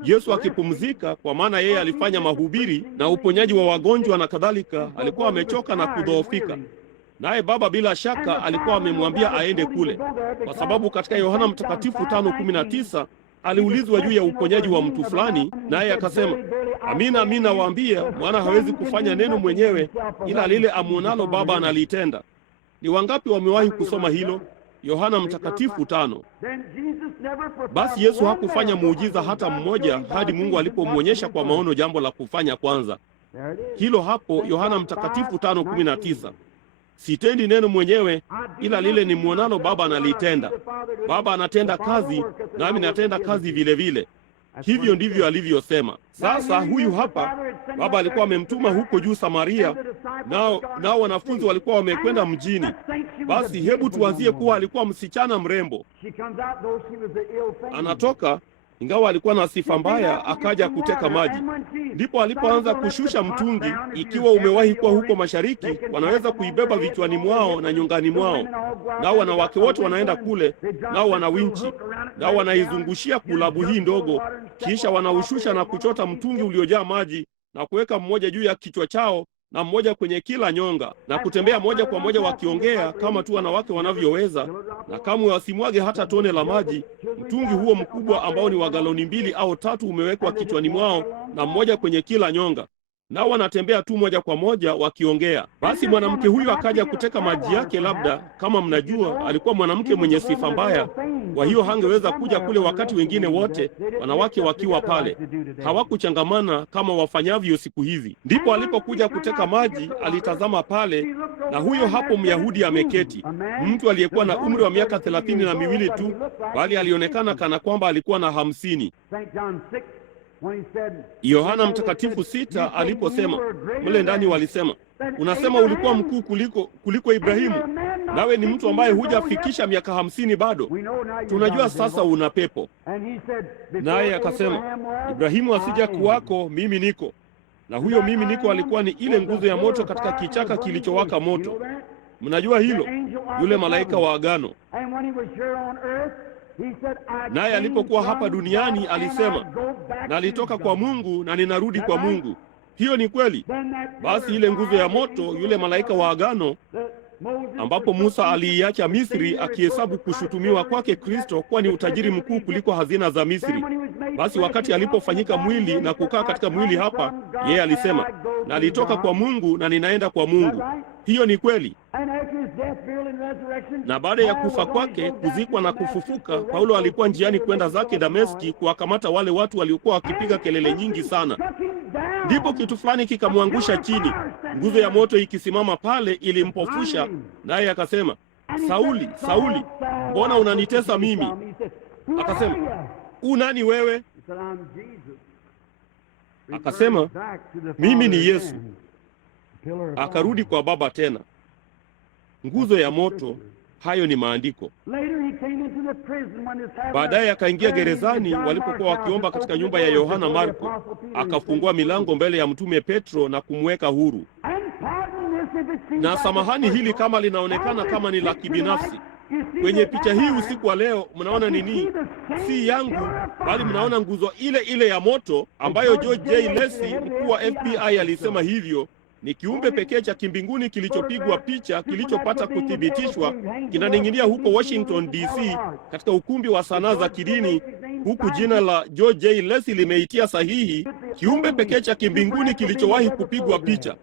Yesu akipumzika, kwa maana yeye alifanya mahubiri na uponyaji wa wagonjwa na kadhalika, alikuwa amechoka na kudhoofika. Naye Baba bila shaka alikuwa amemwambia aende kule, kwa sababu katika Yohana Mtakatifu 5:19 aliulizwa juu ya uponyaji wa mtu fulani, naye akasema, amina amina waambia, mwana hawezi kufanya neno mwenyewe, ila lile amuonalo Baba analitenda. Ni wangapi wamewahi kusoma hilo? Yohana Mtakatifu 5. Basi Yesu hakufanya muujiza hata mmoja hadi Mungu alipomwonyesha kwa maono jambo la kufanya kwanza. Hilo hapo, Yohana Mtakatifu 5:19. Sitendi neno mwenyewe, ila lile ni muonalo Baba analitenda. Baba anatenda kazi, nami natenda kazi vile vile. Hivyo ndivyo alivyosema. Sasa huyu hapa, Baba alikuwa amemtuma huko juu Samaria, nao wanafunzi walikuwa wamekwenda mjini. Basi hebu tuwazie kuwa alikuwa msichana mrembo. Anatoka, ingawa alikuwa na sifa mbaya, akaja kuteka maji. Ndipo alipoanza kushusha mtungi. Ikiwa umewahi kuwa huko mashariki, wanaweza kuibeba vichwani mwao na nyongani mwao, nao wanawake wote wanaenda kule, nao wana winchi, nao wanaizungushia kulabu hii ndogo, kisha wanaushusha na kuchota mtungi uliojaa maji na kuweka mmoja juu ya kichwa chao na mmoja kwenye kila nyonga, na kutembea moja kwa moja wakiongea kama tu wanawake wanavyoweza, na kamwe wasimwage hata tone la maji. Mtungi huo mkubwa ambao ni wa galoni 2 au 3 umewekwa kichwani mwao, na mmoja kwenye kila nyonga, nao wanatembea tu moja kwa moja wakiongea. Basi mwanamke huyu akaja kuteka maji yake. Labda kama mnajua, alikuwa mwanamke mwenye sifa mbaya, kwa hiyo hangeweza kuja kule wakati wengine wote wanawake wakiwa pale. Hawakuchangamana kama wafanyavyo siku hizi. Ndipo alipokuja kuteka maji, alitazama pale, na huyo hapo Myahudi ameketi, mtu aliyekuwa na umri wa miaka 32 tu, bali alionekana kana kwamba alikuwa na 50. Yohana Mtakatifu 6 aliposema mle ndani, walisema, unasema ulikuwa mkuu kuliko Ibrahimu, nawe ni mtu ambaye hujafikisha miaka 50 bado. Tunajua sasa una pepo. Naye akasema, Ibrahimu asija kuwako, mimi niko. Na huyo mimi niko alikuwa ni ile nguzo ya moto katika kichaka kilichowaka moto. Mnajua hilo? Yule malaika wa agano. Naye alipokuwa hapa duniani alisema, nalitoka kwa Mungu na ninarudi kwa Mungu. Hiyo ni kweli. Basi ile nguzo ya moto, yule malaika wa agano, ambapo Musa aliiacha Misri akihesabu kushutumiwa kwake Kristo kuwa ni utajiri mkuu kuliko hazina za Misri. Basi wakati alipofanyika mwili na kukaa katika mwili hapa, yeye alisema, nalitoka kwa Mungu na ninaenda kwa Mungu. Hiyo ni kweli. Na baada ya kufa kwake, kuzikwa na kufufuka, Paulo alikuwa njiani kwenda zake Dameski kuwakamata wale watu waliokuwa wakipiga kelele nyingi sana. Ndipo kitu fulani kikamwangusha chini. Nguzo ya moto ikisimama pale ilimpofusha, naye akasema, Sauli, Sauli, mbona unanitesa mimi? Akasema, nani wewe? Akasema, mimi ni Yesu. Akarudi kwa Baba tena. Nguzo ya moto, hayo ni maandiko. Baadaye akaingia gerezani walipokuwa wakiomba katika nyumba ya Yohana Marko. Akafungua milango mbele ya mtume Petro na kumweka huru. Na samahani, hili kama linaonekana kama ni la kibinafsi. Kwenye picha hii usiku wa leo mnaona nini? Si yangu, bali mnaona nguzo ile ile ya moto ambayo George J. Lacy, mkuu wa FBI, alisema hivyo. Ni kiumbe pekee cha kimbinguni kilichopigwa picha, kilichopata kuthibitishwa, kinaning'inia huko Washington DC katika ukumbi wa sanaa za kidini, huku jina la George J. Lacy limeitia sahihi, kiumbe pekee cha kimbinguni kilichowahi kupigwa picha.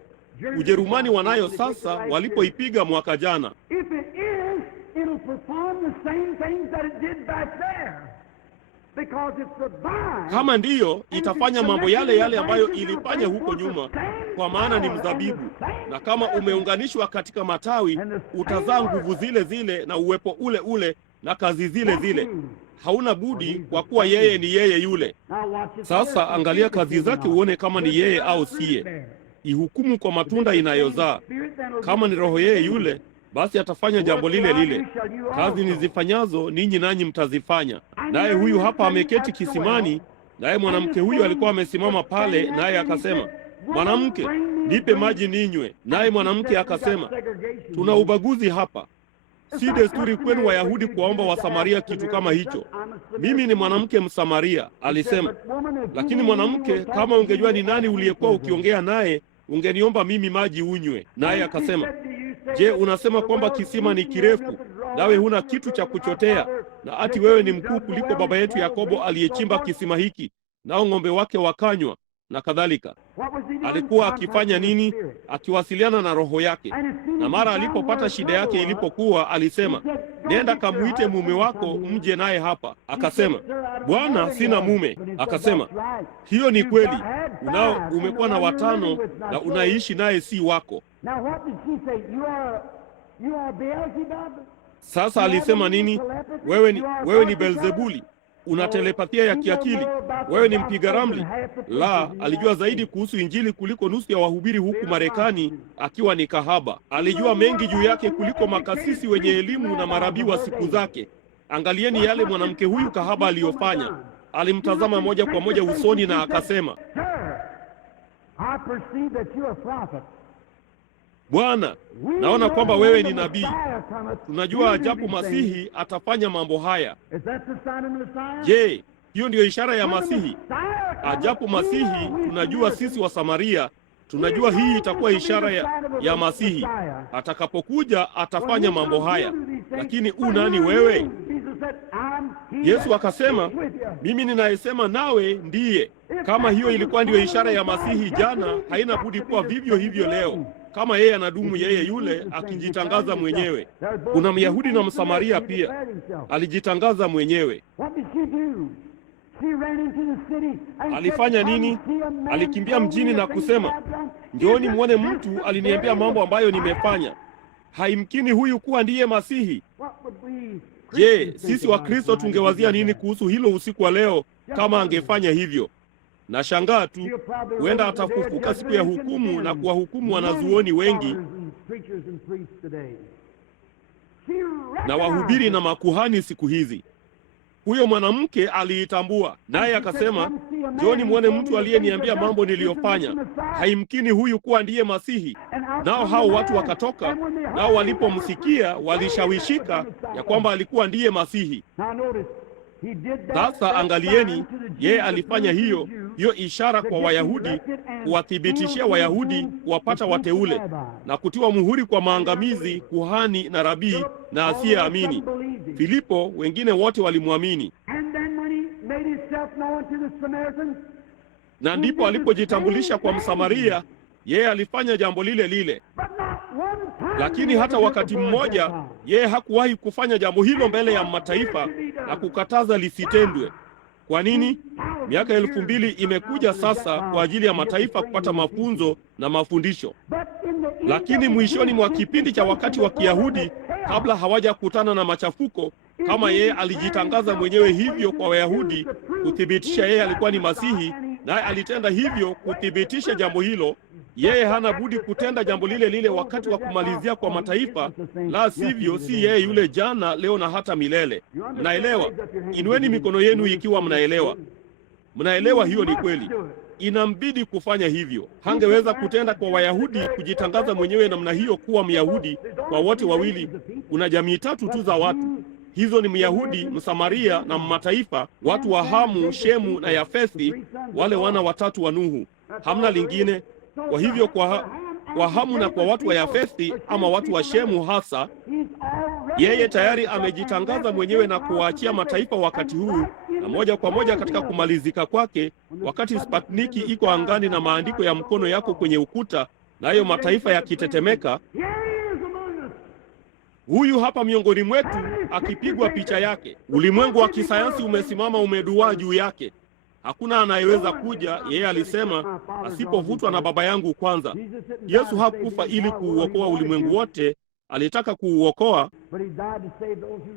Ujerumani wanayo sasa, walipoipiga mwaka jana. Kama ndiyo, itafanya mambo yale yale ambayo ilifanya huko nyuma, kwa maana ni mzabibu, na kama umeunganishwa katika matawi, utazaa nguvu zile zile na uwepo ule ule na kazi zile zile. Hauna budi, kwa kuwa yeye ni yeye yule. Sasa angalia kazi zake uone kama ni yeye au siye. Ihukumu kwa matunda inayozaa. Kama ni roho yeye yule, basi atafanya jambo lile lile. Kazi nizifanyazo ninyi nanyi mtazifanya. Naye huyu hapa ameketi kisimani, naye mwanamke huyu alikuwa amesimama pale, naye akasema, mwanamke, nipe maji ninywe. Naye mwanamke akasema, tuna ubaguzi hapa. Si desturi kwenu Wayahudi kuwaomba Wasamaria kitu kama hicho. Mimi ni mwanamke Msamaria, alisema. Lakini mwanamke, kama ungejua ni nani uliyekuwa ukiongea naye, ungeniomba mimi maji unywe. Naye akasema, je, unasema kwamba kisima ni kirefu, nawe huna kitu cha kuchotea, na ati wewe ni mkuu kuliko baba yetu Yakobo aliyechimba kisima hiki, nao ng'ombe wake wakanywa, na kadhalika. Alikuwa akifanya nini? Akiwasiliana na roho yake. Na mara alipopata shida yake ilipokuwa, alisema, nenda kamuite mume wako mje naye hapa. Akasema, Bwana, sina mume. Akasema, hiyo ni kweli, umekuwa na 5 na unaishi naye si wako. Sasa alisema nini? Wewe ni Beelzebuli. Una telepathia ya kiakili. Wewe ni mpiga ramli. La, alijua zaidi kuhusu Injili kuliko nusu ya wahubiri huku Marekani, akiwa ni kahaba. Alijua mengi juu yake kuliko makasisi wenye elimu na marabii wa siku zake. Angalieni yale mwanamke huyu kahaba aliyofanya. Alimtazama moja kwa moja usoni na akasema, Bwana, naona kwamba wewe ni nabii. Tunajua ajabu Masihi atafanya mambo haya. Je, hiyo ndiyo ishara ya Masihi? Ajabu Masihi, tunajua sisi wa Samaria tunajua hii itakuwa ishara ya Masihi. Atakapokuja atafanya mambo haya. Lakini nani wewe? Yesu akasema, mimi ninayesema nawe ndiye. Kama hiyo ilikuwa ndiyo ishara ya Masihi jana, haina budi kuwa vivyo hivyo leo. Kama yeye anadumu yeye yule, akijitangaza mwenyewe. Kuna Myahudi na Msamaria pia, alijitangaza mwenyewe. Alifanya nini? Alikimbia mjini na kusema, njooni muone mtu aliniambia mambo ambayo nimefanya. Haimkini huyu kuwa ndiye Masihi. Je, sisi Wakristo tungewazia nini kuhusu hilo usiku wa leo kama angefanya hivyo? Na shangaa tu, huenda atafufuka siku ya hukumu na kuwahukumu wanazuoni wengi na wahubiri na makuhani siku hizi. Huyo mwanamke aliitambua, naye akasema, njooni muone mtu aliyeniambia mambo niliyofanya. Haimkini huyu kuwa ndiye Masihi. Nao hao watu wakatoka, nao walipomsikia walishawishika ya kwamba alikuwa ndiye Masihi. Sasa angalieni, yeye alifanya hiyo ishara kwa Wayahudi, kuwathibitishia Wayahudi kuwapata wateule na kutiwa muhuri kwa maangamizi kuhani na rabii na asiyeamini. Filipo, wengine wote walimwamini. Na ndipo alipojitambulisha kwa Msamaria, yeye alifanya jambo lile lile. Lakini hata wakati mmoja yeye hakuwahi kufanya jambo hilo mbele ya mataifa na kukataza lisitendwe. Kwa nini? Miaka 2000 imekuja sasa kwa ajili ya mataifa kupata mafunzo na mafundisho. Lakini mwishoni mwa kipindi cha wakati wa Kiyahudi, kabla hawajakutana na machafuko, kama yeye alijitangaza mwenyewe hivyo kwa Wayahudi kuthibitisha yeye alikuwa ni Masihi, naye alitenda hivyo kuthibitisha jambo hilo, yeye hana budi kutenda jambo lile lile wakati wa kumalizia kwa mataifa, la sivyo si yeye yule jana, leo na hata milele. Mnaelewa? Inueni mikono yenu ikiwa mnaelewa. Mnaelewa hiyo ni kweli. Inambidi kufanya hivyo. Hangeweza kutenda kwa Wayahudi kujitangaza mwenyewe namna hiyo kuwa Myahudi kwa wote wawili. Kuna jamii tatu tu za watu. Hizo ni Myahudi, Msamaria na mataifa, watu wa Hamu, Shemu na Yafethi, wale wana watatu wa Nuhu. Hamna lingine. Kwa hivyo kwa Hamu na kwa watu wa Yafethi ama watu wa Shemu hasa, yeye tayari amejitangaza mwenyewe na kuwaachia mataifa wakati huu, na moja kwa moja katika kumalizika kwake, wakati Sputniki iko angani na maandiko ya mkono yako kwenye ukuta, nayo mataifa yakitetemeka, huyu hapa miongoni mwetu akipigwa picha yake. Ulimwengu wa kisayansi umesimama umeduaa juu yake. Hakuna anayeweza kuja, yeye alisema, asipovutwa na Baba yangu kwanza. Yesu hakufa ili kuuokoa ulimwengu wote, alitaka kuuokoa,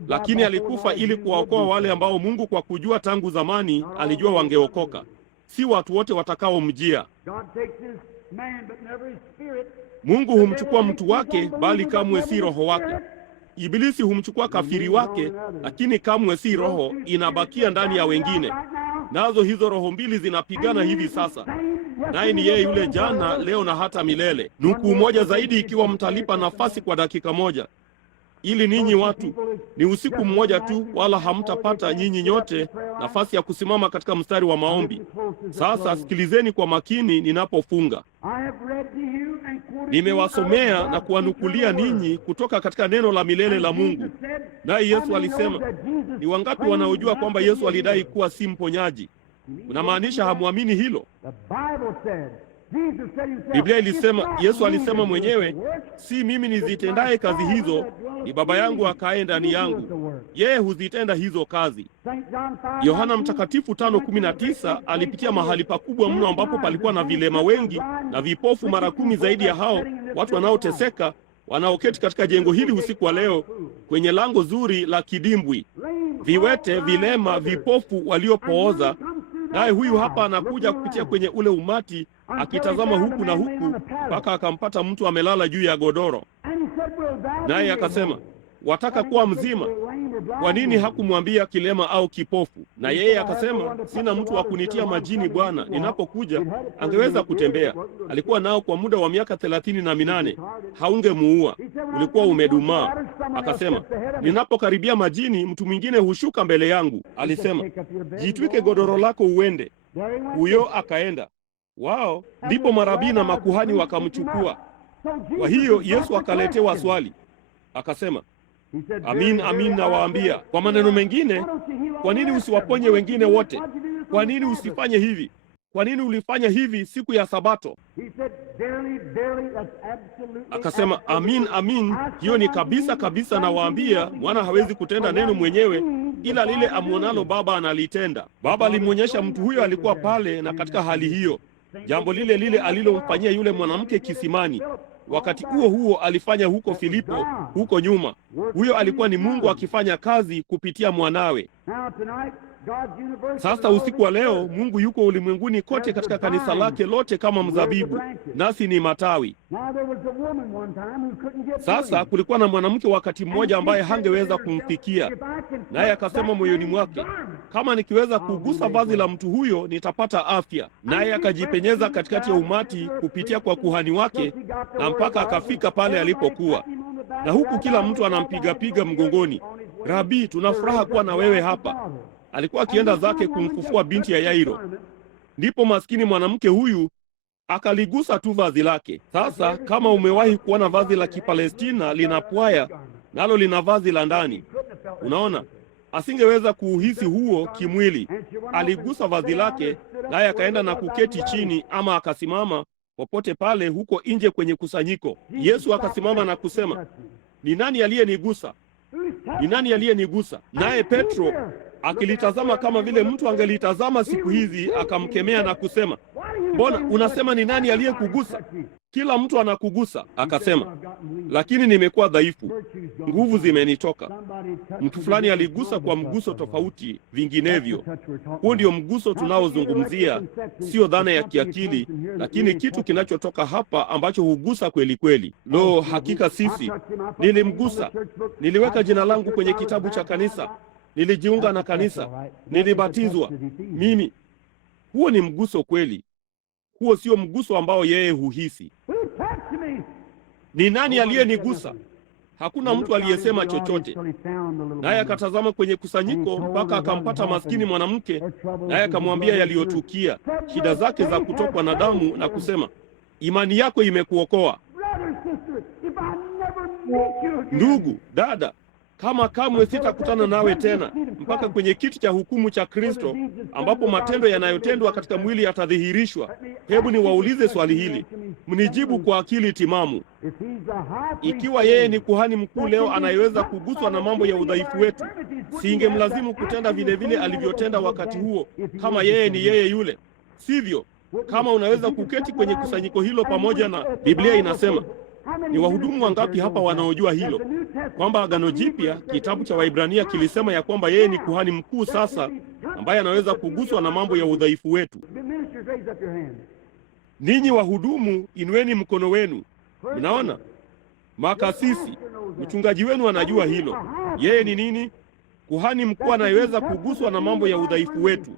lakini alikufa ili kuwaokoa wale ambao Mungu kwa kujua tangu zamani alijua wangeokoka. Si watu wote watakaomjia. Mungu humchukua mtu wake, bali kamwe si roho wake. Ibilisi humchukua kafiri wake, lakini kamwe si roho, inabakia ndani ya wengine. Nazo hizo roho mbili zinapigana hivi sasa. Naye ni yeye yule jana, leo na hata milele. Nukuu moja zaidi, ikiwa mtalipa nafasi kwa dakika moja. Ili ninyi watu, ni usiku mmoja tu, wala hamtapata nyinyi nyote nafasi ya kusimama katika mstari wa maombi. Sasa sikilizeni kwa makini ninapofunga. Nimewasomea na kuwanukulia ninyi kutoka katika neno la milele la Mungu. Naye Yesu alisema, ni wangapi wanaojua kwamba Yesu alidai kuwa si mponyaji? Unamaanisha hamwamini hilo? Biblia ilisema, Yesu alisema mwenyewe, si mimi nizitendaye kazi hizo, ni Baba yangu akaye ndani yangu. Yeye huzitenda hizo kazi. Yohana Mtakatifu 5:19 alipitia mahali pakubwa mno ambapo palikuwa na vilema wengi na vipofu mara 10 zaidi ya hao watu wanaoteseka wanaoketi katika jengo hili usiku wa leo kwenye lango zuri la kidimbwi. Viwete, vilema, vipofu waliopooza. Naye huyu hapa anakuja kupitia kwenye ule umati akitazama huku na huku mpaka akampata mtu amelala juu ya godoro. Naye akasema, wataka kuwa mzima? Kwa nini hakumwambia kilema au kipofu? Na yeye akasema, sina mtu wa kunitia majini Bwana, ninapokuja. Angeweza kutembea. Alikuwa nao kwa muda wa miaka 38. Haungemuua, ulikuwa umedumaa. Akasema, ninapokaribia majini, mtu mwingine hushuka mbele yangu. Alisema, jitwike godoro lako uende. Huyo akaenda. wao. Ndipo marabii na makuhani wakamchukua. Kwa hiyo Yesu akaletewa swali, akasema, amin amin nawaambia. Kwa maneno mengine, kwa nini usiwaponye wengine wote? Kwa nini usifanye hivi? Kwa nini ulifanya hivi siku ya Sabato? Akasema, amin amin, hiyo ni kabisa kabisa nawaambia, mwana hawezi kutenda neno mwenyewe, ila lile amwonalo Baba analitenda. Baba alimwonyesha mtu huyo alikuwa pale, na katika hali hiyo jambo lile lile alilomfanyia yule mwanamke kisimani, wakati huo huo alifanya huko Filipo, huko nyuma. Huyo alikuwa ni Mungu akifanya kazi kupitia mwanawe. Sasa usiku wa leo, Mungu yuko ulimwenguni kote katika kanisa lake lote kama mzabibu, nasi ni matawi. Sasa kulikuwa na mwanamke wakati mmoja ambaye hangeweza kumfikia, naye akasema moyoni mwake, kama nikiweza kugusa vazi la mtu huyo nitapata afya. Naye akajipenyeza katikati ya umati kupitia kwa kuhani wake, na mpaka akafika pale alipokuwa, na huku kila mtu anampiga mgongoni, Rabi, tuna furaha kuwa na wewe hapa. Alikuwa akienda zake kumfufua binti ya Yairo. Ndipo maskini mwanamke huyu akaligusa tu vazi lake. Sasa kama umewahi kuona vazi la Kipalestina linapwaya, nalo lina vazi la ndani, unaona, asingeweza kuuhisi huo kimwili. Aligusa vazi lake, naye akaenda na kuketi chini, ama akasimama popote pale huko nje kwenye kusanyiko. Yesu akasimama na kusema, ni nani aliyenigusa? Ni nani aliyenigusa? Naye Petro akilitazama kama vile mtu angelitazama siku hizi, akamkemea na kusema, mbona unasema ni nani aliyekugusa? Kila mtu anakugusa. Akasema, lakini nimekuwa dhaifu, nguvu zimenitoka. Mtu fulani aligusa kwa mguso tofauti vinginevyo. Huo ndio mguso tunaozungumzia, sio dhana ya kiakili, lakini kitu kinachotoka hapa ambacho hugusa kweli kweli. Lo, hakika sisi, nilimgusa, niliweka jina langu kwenye kitabu cha kanisa, nilijiunga na kanisa, nilibatizwa mimi. Huo ni mguso kweli. Huo sio mguso ambao yeye huhisi. Ni nani aliyenigusa? Hakuna mtu aliyesema chochote. Naye akatazama kwenye kusanyiko mpaka akampata maskini mwanamke, naye akamwambia yaliyotukia, shida zake za kutokwa na damu, na kusema, imani yako imekuokoa. Ndugu, dada, kama kamwe sitakutana nawe tena mpaka kwenye kiti cha hukumu cha Kristo, ambapo matendo yanayotendwa katika mwili yatadhihirishwa. Hebu niwaulize swali hili, mnijibu kwa akili timamu. Ikiwa yeye ni kuhani mkuu leo anayeweza kuguswa na mambo ya udhaifu wetu, siingemlazimu kutenda vile vile alivyotenda wakati huo, kama yeye ni yeye yule, sivyo? Kama unaweza kuketi kwenye kusanyiko hilo pamoja na, Biblia inasema, ni wahudumu wangapi hapa wanaojua hilo, kwamba Agano Jipya, kitabu cha Waibrania, kilisema ya kwamba yeye ni kuhani mkuu sasa ambaye anaweza kuguswa na mambo ya udhaifu wetu. Ninyi wahudumu, inueni mkono wenu. Mnaona? Makasisi, mchungaji wenu anajua hilo. Yeye ni nini? Kuhani mkuu anayeweza kuguswa na mambo ya udhaifu wetu.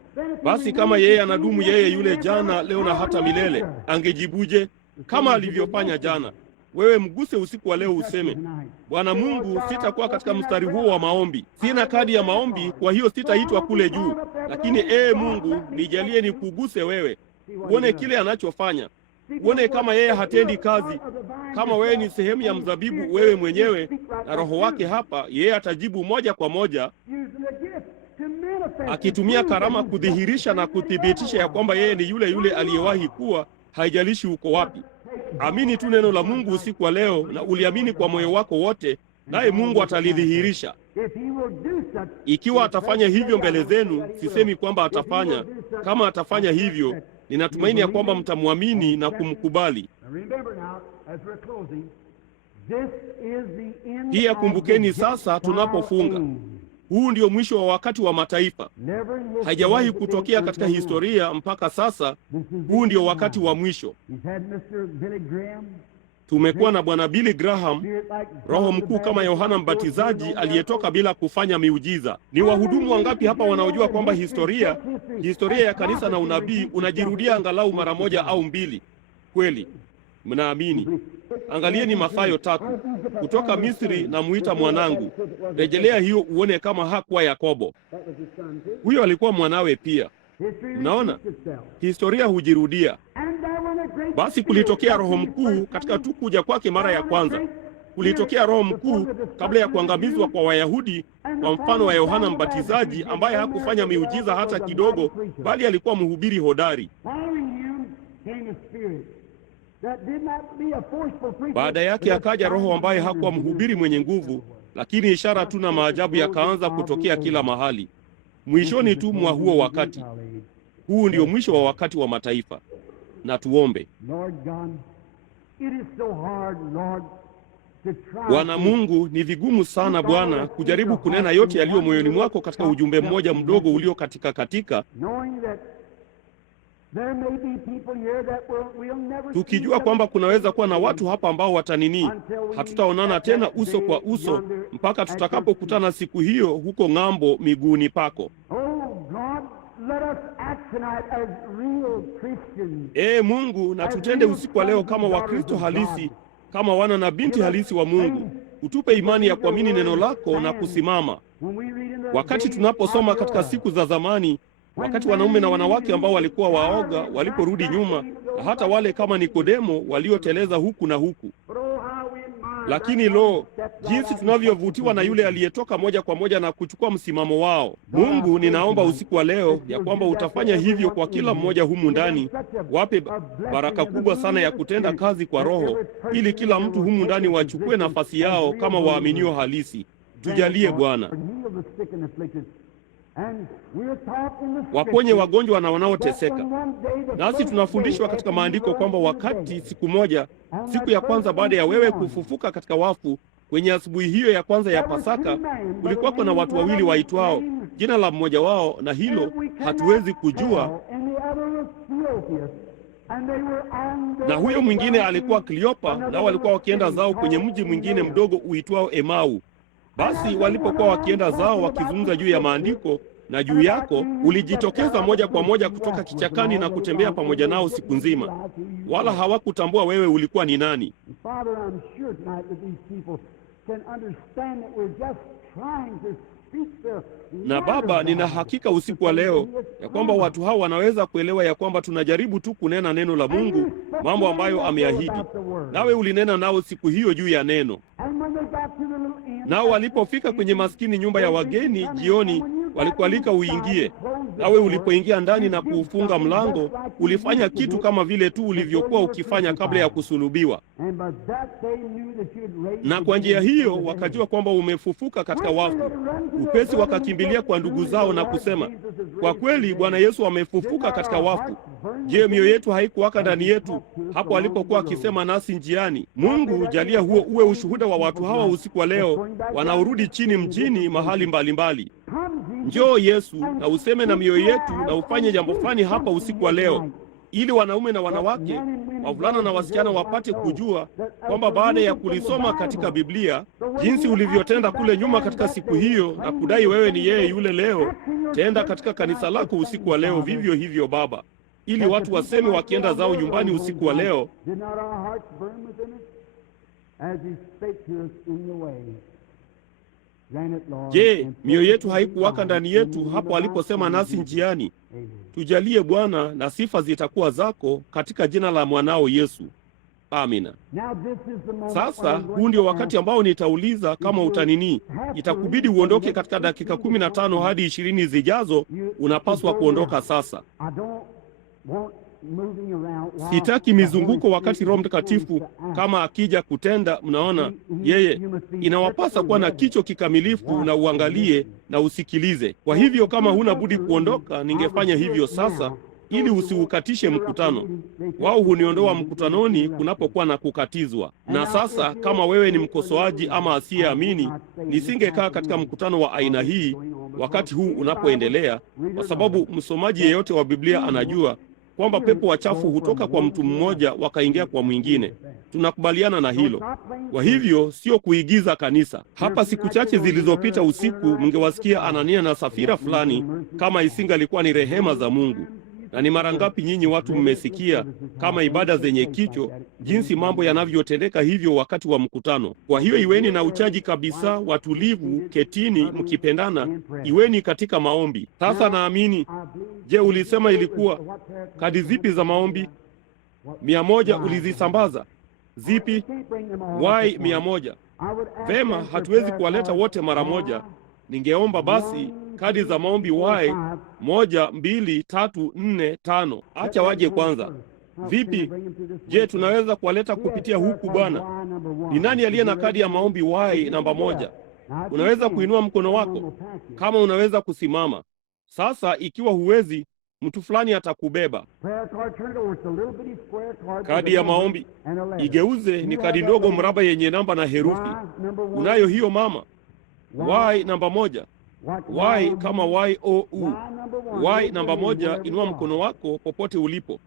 Basi kama yeye anadumu, yeye yule jana, leo na hata milele, angejibuje kama alivyofanya jana? Wewe mguse usiku wa leo, useme, Bwana Mungu, sitakuwa katika mstari huo wa maombi, sina kadi ya maombi, kwa hiyo sitaitwa kule juu, lakini Mungu, nijalie nikuguse wewe, uone kile anachofanya, uone kama yeye hatendi kazi. Kama wewe ni sehemu ya mzabibu wewe mwenyewe na Roho wake hapa, yeye atajibu moja kwa moja, akitumia karama kudhihirisha na kuthibitisha ya kwamba yeye ni yule yule aliyewahi kuwa, haijalishi uko wapi. Amini tu neno la Mungu usiku wa leo, na uliamini kwa moyo wako wote, naye Mungu atalidhihirisha. Ikiwa atafanya hivyo mbele zenu, sisemi kwamba atafanya. Kama atafanya hivyo, ninatumaini ya kwamba mtamwamini na kumkubali. Pia kumbukeni sasa tunapofunga, huu ndio mwisho wa wakati wa mataifa. Haijawahi kutokea katika historia mpaka sasa. Huu ndio wakati wa mwisho. Tumekuwa na Bwana Billy Graham, roho mkuu kama Yohana Mbatizaji aliyetoka bila kufanya miujiza. Ni wahudumu wangapi hapa wanaojua kwamba historia ya kanisa na unabii unajirudia angalau mara moja au mbili? Kweli mnaamini? Angalieni Mathayo 3, kutoka Misri na muita mwanangu. Rejelea hiyo uone kama hakuwa Yakobo. Huyo alikuwa mwanawe pia. Unaona, historia hujirudia. Basi kulitokea Roho mkuu katika tu kuja kwake mara ya kwanza. Kulitokea Roho mkuu kabla ya kuangamizwa kwa Wayahudi, kwa mfano wa Yohana Mbatizaji ambaye hakufanya miujiza hata kidogo, bali alikuwa mhubiri hodari. Baada yake akaja Roho ambaye hakuwa mhubiri mwenye nguvu, lakini ishara tu na maajabu yakaanza kutokea kila mahali. Mwishoni tu mwa huo wakati, huu ndio mwisho wa wakati wa mataifa. Na tuombe. Bwana Mungu, ni vigumu sana Bwana kujaribu kunena yote yaliyo moyoni mwako katika ujumbe mmoja mdogo ulio katika, tukijua kwamba kunaweza kuwa na watu hapa ambao hatutaonana tena uso kwa uso mpaka tutakapokutana siku hiyo huko ng'ambo miguuni pako. Mungu, na tutende usiku wa leo kama Wakristo halisi, kama wana na binti halisi wa Mungu. Utupe imani ya kuamini neno lako na kusimama. Wakati tunaposoma katika siku za zamani, wakati wanaume na wanawake ambao walikuwa waoga waliporudi nyuma, na hata wale kama Nikodemo walioteleza huku na huku. Lakini jinsi tunavyovutiwa na yule aliyetoka moja kwa moja na kuchukua msimamo wao. Mungu, ninaomba usiku wa leo ya kwamba utafanya hivyo kwa kila mmoja humu ndani. Wape baraka kubwa sana ya kutenda kazi kwa Roho, ili kila mtu humu ndani wachukue nafasi yao kama waaminio halisi. Tujalie Bwana. Waponye wagonjwa na wanaoteseka. Nasi tunafundishwa katika maandiko kwamba wakati siku ya kwanza baada ya wewe kufufuka katika wafu, kwenye asubuhi hiyo ya kwanza ya Pasaka, kulikuwa kuna watu wawili waitwao jina la mmoja wao, na hilo hatuwezi kujua, na huyo mwingine alikuwa Kleopa, nao walikuwa wakienda zao kwenye mji mwingine mdogo uitwao Emau. Basi walipokuwa wakienda zao wakizungumza juu ya maandiko, na juu yako ulijitokeza moja kwa moja kutoka kichakani na kutembea pamoja nao siku nzima, wala hawakutambua wewe ulikuwa ni nani. Na Baba, nina hakika usiku wa leo ya kwamba watu hao wanaweza kuelewa ya kwamba tunajaribu tu kunena neno la Mungu, mambo ambayo ameahidi. Nawe ulinena nao siku hiyo juu ya neno. Nao walipofika kwenye maskini nyumba ya wageni jioni, walikualika uingie. Nawe ulipoingia ndani na kuufunga mlango, ulifanya kitu kama vile tu ulivyokuwa ukifanya kabla ya kusulubiwa. Na kwa njia hiyo wakajua kwamba umefufuka katika wafu. Upesi wakakimbilia kwa ndugu zao na kusema, kwa kweli Bwana Yesu amefufuka katika wafu. Je, mioyo yetu haikuwaka ndani yetu hapo alipokuwa akisema nasi njiani? Mungu, jalia huo uwe ushuhuda wa watu hawa usiku wa leo wanaorudi chini mjini mahali mbalimbali. Njoo Yesu, na useme na mioyo yetu na ufanye jambo fulani hapa usiku wa leo, ili wanaume na wanawake, wavulana na wasichana wapate kujua kwamba baada ya kulisoma katika Biblia jinsi ulivyotenda kule nyuma katika siku hiyo na kudai wewe ni yeye yule leo, tenda katika kanisa lako usiku wa leo vivyo hivyo Baba, ili watu waseme wakienda zao nyumbani usiku wa leo, je, mioyo yetu haikuwaka ndani yetu hapo aliposema nasi njiani? Tujalie Bwana, na sifa zitakuwa zako katika jina la mwanao Yesu. Amina. Sasa huu ndio wakati ambao nitauliza kama utanini. Itakubidi uondoke katika dakika 15 hadi 20 zijazo. Unapaswa kuondoka sasa. Sitaki mizunguko wakati Roho Mtakatifu kama akija kutenda. Mnaona, yeye inawapasa kuwa na kicho kikamilifu, na uangalie na usikilize. Kwa hivyo kama huna budi kuondoka, ningefanya hivyo sasa, ili usiukatishe mkutano. Wao huniondoa mkutanoni kunapokuwa na kukatizwa. Na sasa kama wewe ni mkosoaji ama asiyeamini, nisingekaa katika mkutano wa aina hii wakati huu unapoendelea, kwa sababu msomaji yeyote wa Biblia anajua kwamba pepo wachafu hutoka kwa mtu mmoja wakaingia kwa mwingine. Tunakubaliana na hilo. Kwa hivyo sio kuigiza kanisa. Hapa siku chache zilizopita usiku, mngewasikia Anania na Safira fulani kama isingalikuwa ni rehema za Mungu. Na ni mara ngapi nyinyi watu mmesikia kama ibada zenye kicho, jinsi mambo yanavyotendeka hivyo wakati wa mkutano. Kwa hiyo iweni na uchaji kabisa, watulivu, ketini mkipendana, iweni katika maombi. Sasa naamini, je, ulisema ilikuwa kadi zipi za maombi? 100 ulizisambaza. Zipi? Y 100. Vema, hatuwezi kuwaleta wote mara moja. Ningeomba basi kadi za maombi Y 1, 2, 3, 4, 5. Acha waje kwanza. Vipi? Je, tunaweza kuwaleta kupitia huku Bwana? Ni nani aliye na kadi ya maombi Y namba 1? Unaweza kuinua mkono wako kama unaweza kusimama. Sasa ikiwa huwezi, mtu fulani atakubeba. Kadi ya maombi igeuze, ni kadi ndogo mraba yenye namba na herufi. Unayo hiyo mama? Y namba 1. Y kama YOU. Y namba 1. Inua mkono wako popote ulipo.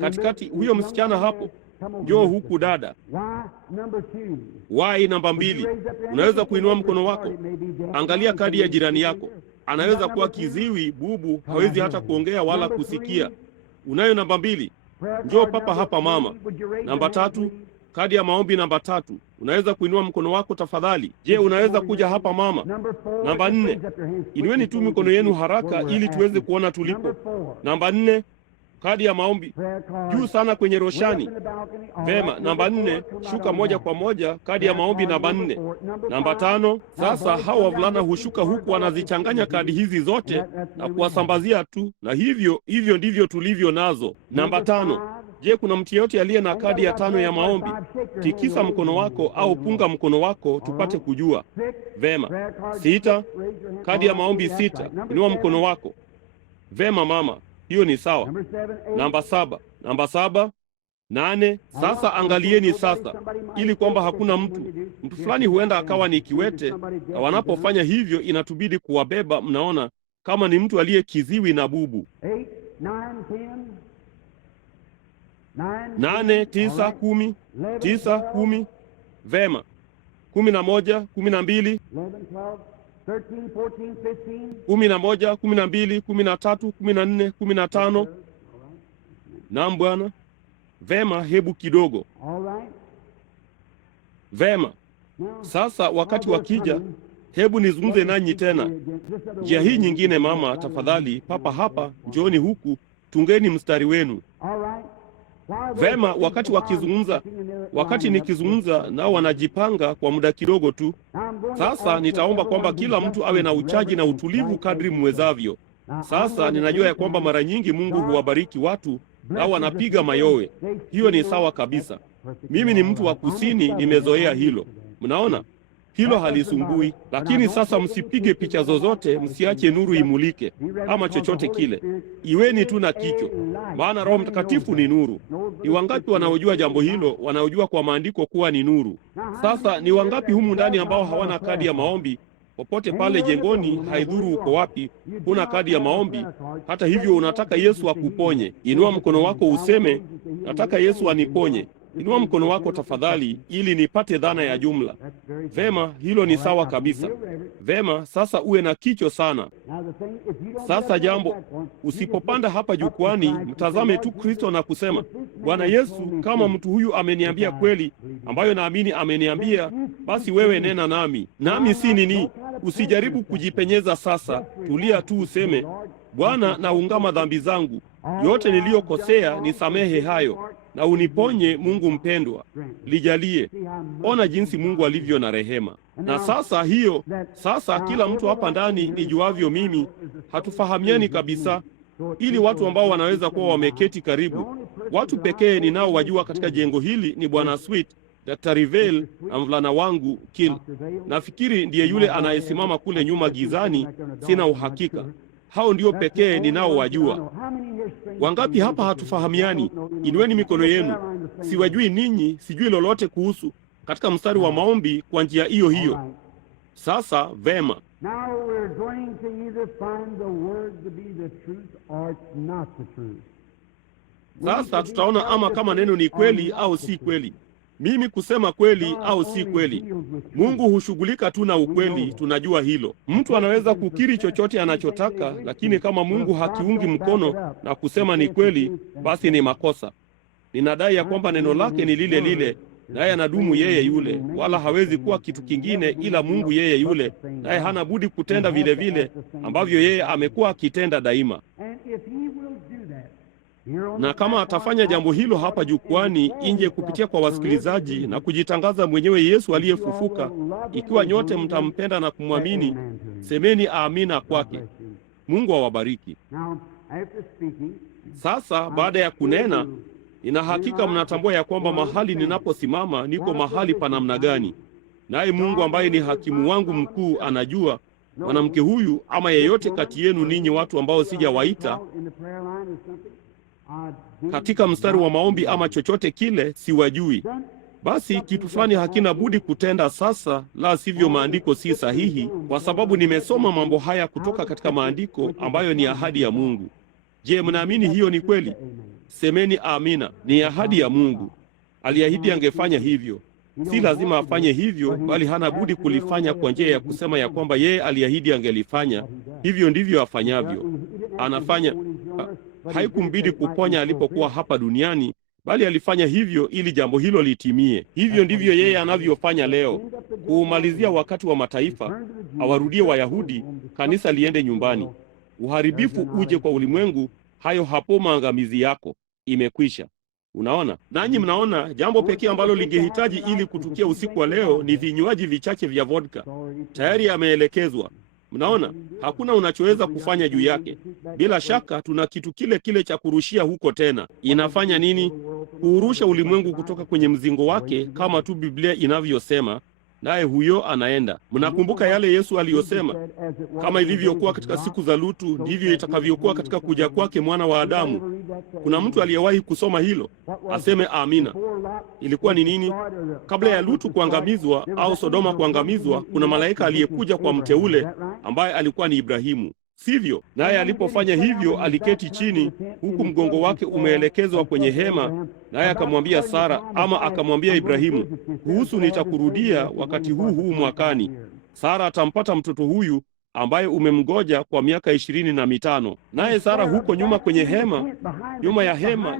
Katikati, huyo msichana hapo. Njoo huku dada. Y namba 2. Unaweza kuinua mkono wako. Angalia kadi ya jirani yako. Anaweza kuwa kiziwi, bubu, hawezi hata kuongea wala kusikia. Unayo namba 2. Njoo papa hapa mama. Namba 3. Kadi ya maombi namba 3. Unaweza kuinua mkono wako tafadhali? Je, unaweza kuja hapa mama? Namba 4. Inueni tu mikono yenu haraka ili tuweze kuona tulipo. Namba 4. Kadi ya maombi juu sana kwenye roshani. Vema, namba 4. Shuka moja kwa moja kadi ya maombi namba 4. Namba 5. Sasa hao wavulana hushuka huku wanazichanganya kadi hizi zote na kuwasambazia tu, na hivyo ndivyo tulivyo nazo. Namba 5. Je, kuna mtu yeyote aliye na kadi ya 5 ya maombi? Tikisa mkono wako au punga mkono wako tupate kujua. Vema. 6. Kadi ya maombi 6. Inua mkono wako. Vema mama, hiyo ni sawa. Namba 7. Namba 7. 8. Sasa angalieni sasa, ili kwamba hakuna mtu fulani huenda akawa ni kiwete, na wanapofanya hivyo inatubidi kuwabeba. Mnaona, kama ni mtu aliye kiziwi na bubu. 8, 9, 10. 9, 10. Vema. 11, 12. 11, 12, 13, 14, 15. Naam Bwana. Vema, hebu kidogo. Vema. Sasa wakati wakija, hebu nizungumze nanyi tena. Njia hii nyingine mama, tafadhali, papa hapa, njooni huku, tungeni mstari wenu. Vema, wakati nikizungumza nao wanajipanga kwa muda kidogo tu. Sasa nitaomba kwamba kila mtu awe na uchaji na utulivu kadri mwezavyo. Sasa ninajua ya kwamba mara nyingi Mungu huwabariki watu nao wanapiga mayowe. Hiyo ni sawa kabisa. Mimi ni mtu wa kusini, nimezoea hilo. Mnaona? Hilo halisumbui. Lakini sasa msipige picha zozote, msiache nuru imulike ama chochote kile. Iweni tu na kicho, maana Roho Mtakatifu ni nuru. Ni wangapi wanaojua jambo hilo, wanaojua kwa maandiko kuwa ni nuru? Sasa ni wangapi humu ndani ambao hawana kadi ya maombi? Popote pale jengoni, haidhuru uko wapi, huna kadi ya maombi. Hata hivyo unataka Yesu akuponye. Inua mkono wako useme, nataka Yesu aniponye. Inua mkono wako tafadhali, ili nipate dhana ya jumla. Vema, hilo ni sawa kabisa. Vema, sasa uwe na kicho sana. Sasa jambo, usipopanda hapa jukwani, mtazame tu Kristo na kusema, Bwana Yesu, kama mtu huyu ameniambia kweli, ambayo naamini ameniambia, basi wewe nena nami. Nami si nini? Usijaribu kujipenyeza sasa. Tulia tu useme, Bwana, naungama dhambi zangu. Yote niliyokosea nisamehe hayo. Na uniponye Mungu mpendwa. Lijalie. Ona jinsi Mungu alivyo na rehema. Na sasa kila mtu hapa ndani nijuavyo mimi, hatufahamiani kabisa, ili watu ambao wanaweza kuwa wameketi karibu. Watu pekee ninao wajua katika jengo hili ni Bwana Sweet, Dr. Rivel na mvulana wangu Kil. Nafikiri ndiye yule anayesimama kule nyuma gizani, sina uhakika. Hao ndio pekee ninao wajua. Wangapi hapa hatufahamiani? Inueni mikono yenu. Siwajui ninyi, sijui lolote kuhusu katika mstari wa maombi kwa njia hiyo hiyo. Sasa vema. Sasa tutaona ama kama neno ni kweli au si kweli. Mimi kusema kweli au si kweli. Mungu hushughulika tu na ukweli, tunajua hilo. Mtu anaweza kukiri chochote anachotaka, lakini kama Mungu hakiungi mkono na kusema ni kweli, basi ni makosa. Ninadai ya kwamba neno lake ni lile lile, naye anadumu yeye yule, wala hawezi kuwa kitu kingine ila Mungu yeye yule, naye hana budi kutenda vile vile ambavyo yeye amekuwa akitenda daima. Na kama atafanya jambo hilo hapa jukwani nje kupitia kwa wasikilizaji na kujitangaza mwenyewe Yesu aliyefufuka, ikiwa nyote mtampenda na kumwamini, semeni amina kwake. Mungu awabariki. Sasa baada ya kunena, nina hakika mnatambua ya kwamba mahali ninaposimama niko mahali pa namna gani. Naye Mungu ambaye ni hakimu wangu mkuu anajua mwanamke huyu ama yeyote kati yenu ninyi watu ambao sijawaita katika mstari wa maombi ama chochote kile, siwajui. Basi kitu fulani hakina budi kutenda sasa, la sivyo maandiko si sahihi, kwa sababu nimesoma mambo haya kutoka katika maandiko ambayo ni ahadi ya Mungu. Je, mnaamini hiyo ni kweli? Semeni amina. Ni ahadi ya Mungu. Aliahidi angefanya hivyo. Si lazima afanye hivyo, bali hana budi kulifanya kwa njia ya kusema ya kwamba yeye aliahidi angelifanya. Hivyo ndivyo afanyavyo. Anafanya. Haikumbidi kuponya alipokuwa hapa duniani, bali alifanya hivyo ili jambo hilo litimie. Hivyo ndivyo yeye anavyofanya leo, kuumalizia wakati wa mataifa, awarudie Wayahudi, kanisa liende nyumbani. Uharibifu uje kwa ulimwengu, hayo hapo maangamizi yako. Imekwisha. Unaona? Nanyi mnaona jambo pekee ambalo lingehitaji ili kutukia usiku wa leo ni vinywaji vichache vya vodka. Tayari yameelekezwa. Mnaona? Hakuna unachoweza kufanya juu yake. Bila shaka tuna kitu kile kile cha kurushia huko tena. Inafanya nini? Kuurusha ulimwengu kutoka kwenye mzingo wake kama tu Biblia inavyosema, naye huyo anaenda. Mnakumbuka yale Yesu aliyosema, kama ilivyokuwa katika siku za Lutu, ndivyo itakavyokuwa katika kuja kwake Mwana wa Adamu. Kuna mtu aliyewahi kusoma hilo? Aseme amina. Ilikuwa ni nini? Kabla ya Lutu kuangamizwa au Sodoma kuangamizwa, kuna malaika aliyekuja kwa mteule ambaye alikuwa ni Ibrahimu. Sivyo? Naye alipofanya hivyo, aliketi chini huku mgongo wake umeelekezwa kwenye hema, naye akamwambia Sara, ama akamwambia Ibrahimu, kuhusu nitakurudia wakati huu mwakani. Sara atampata mtoto huyu ambaye umemgoja kwa miaka 25. Naye Sara huko nyuma kwenye hema,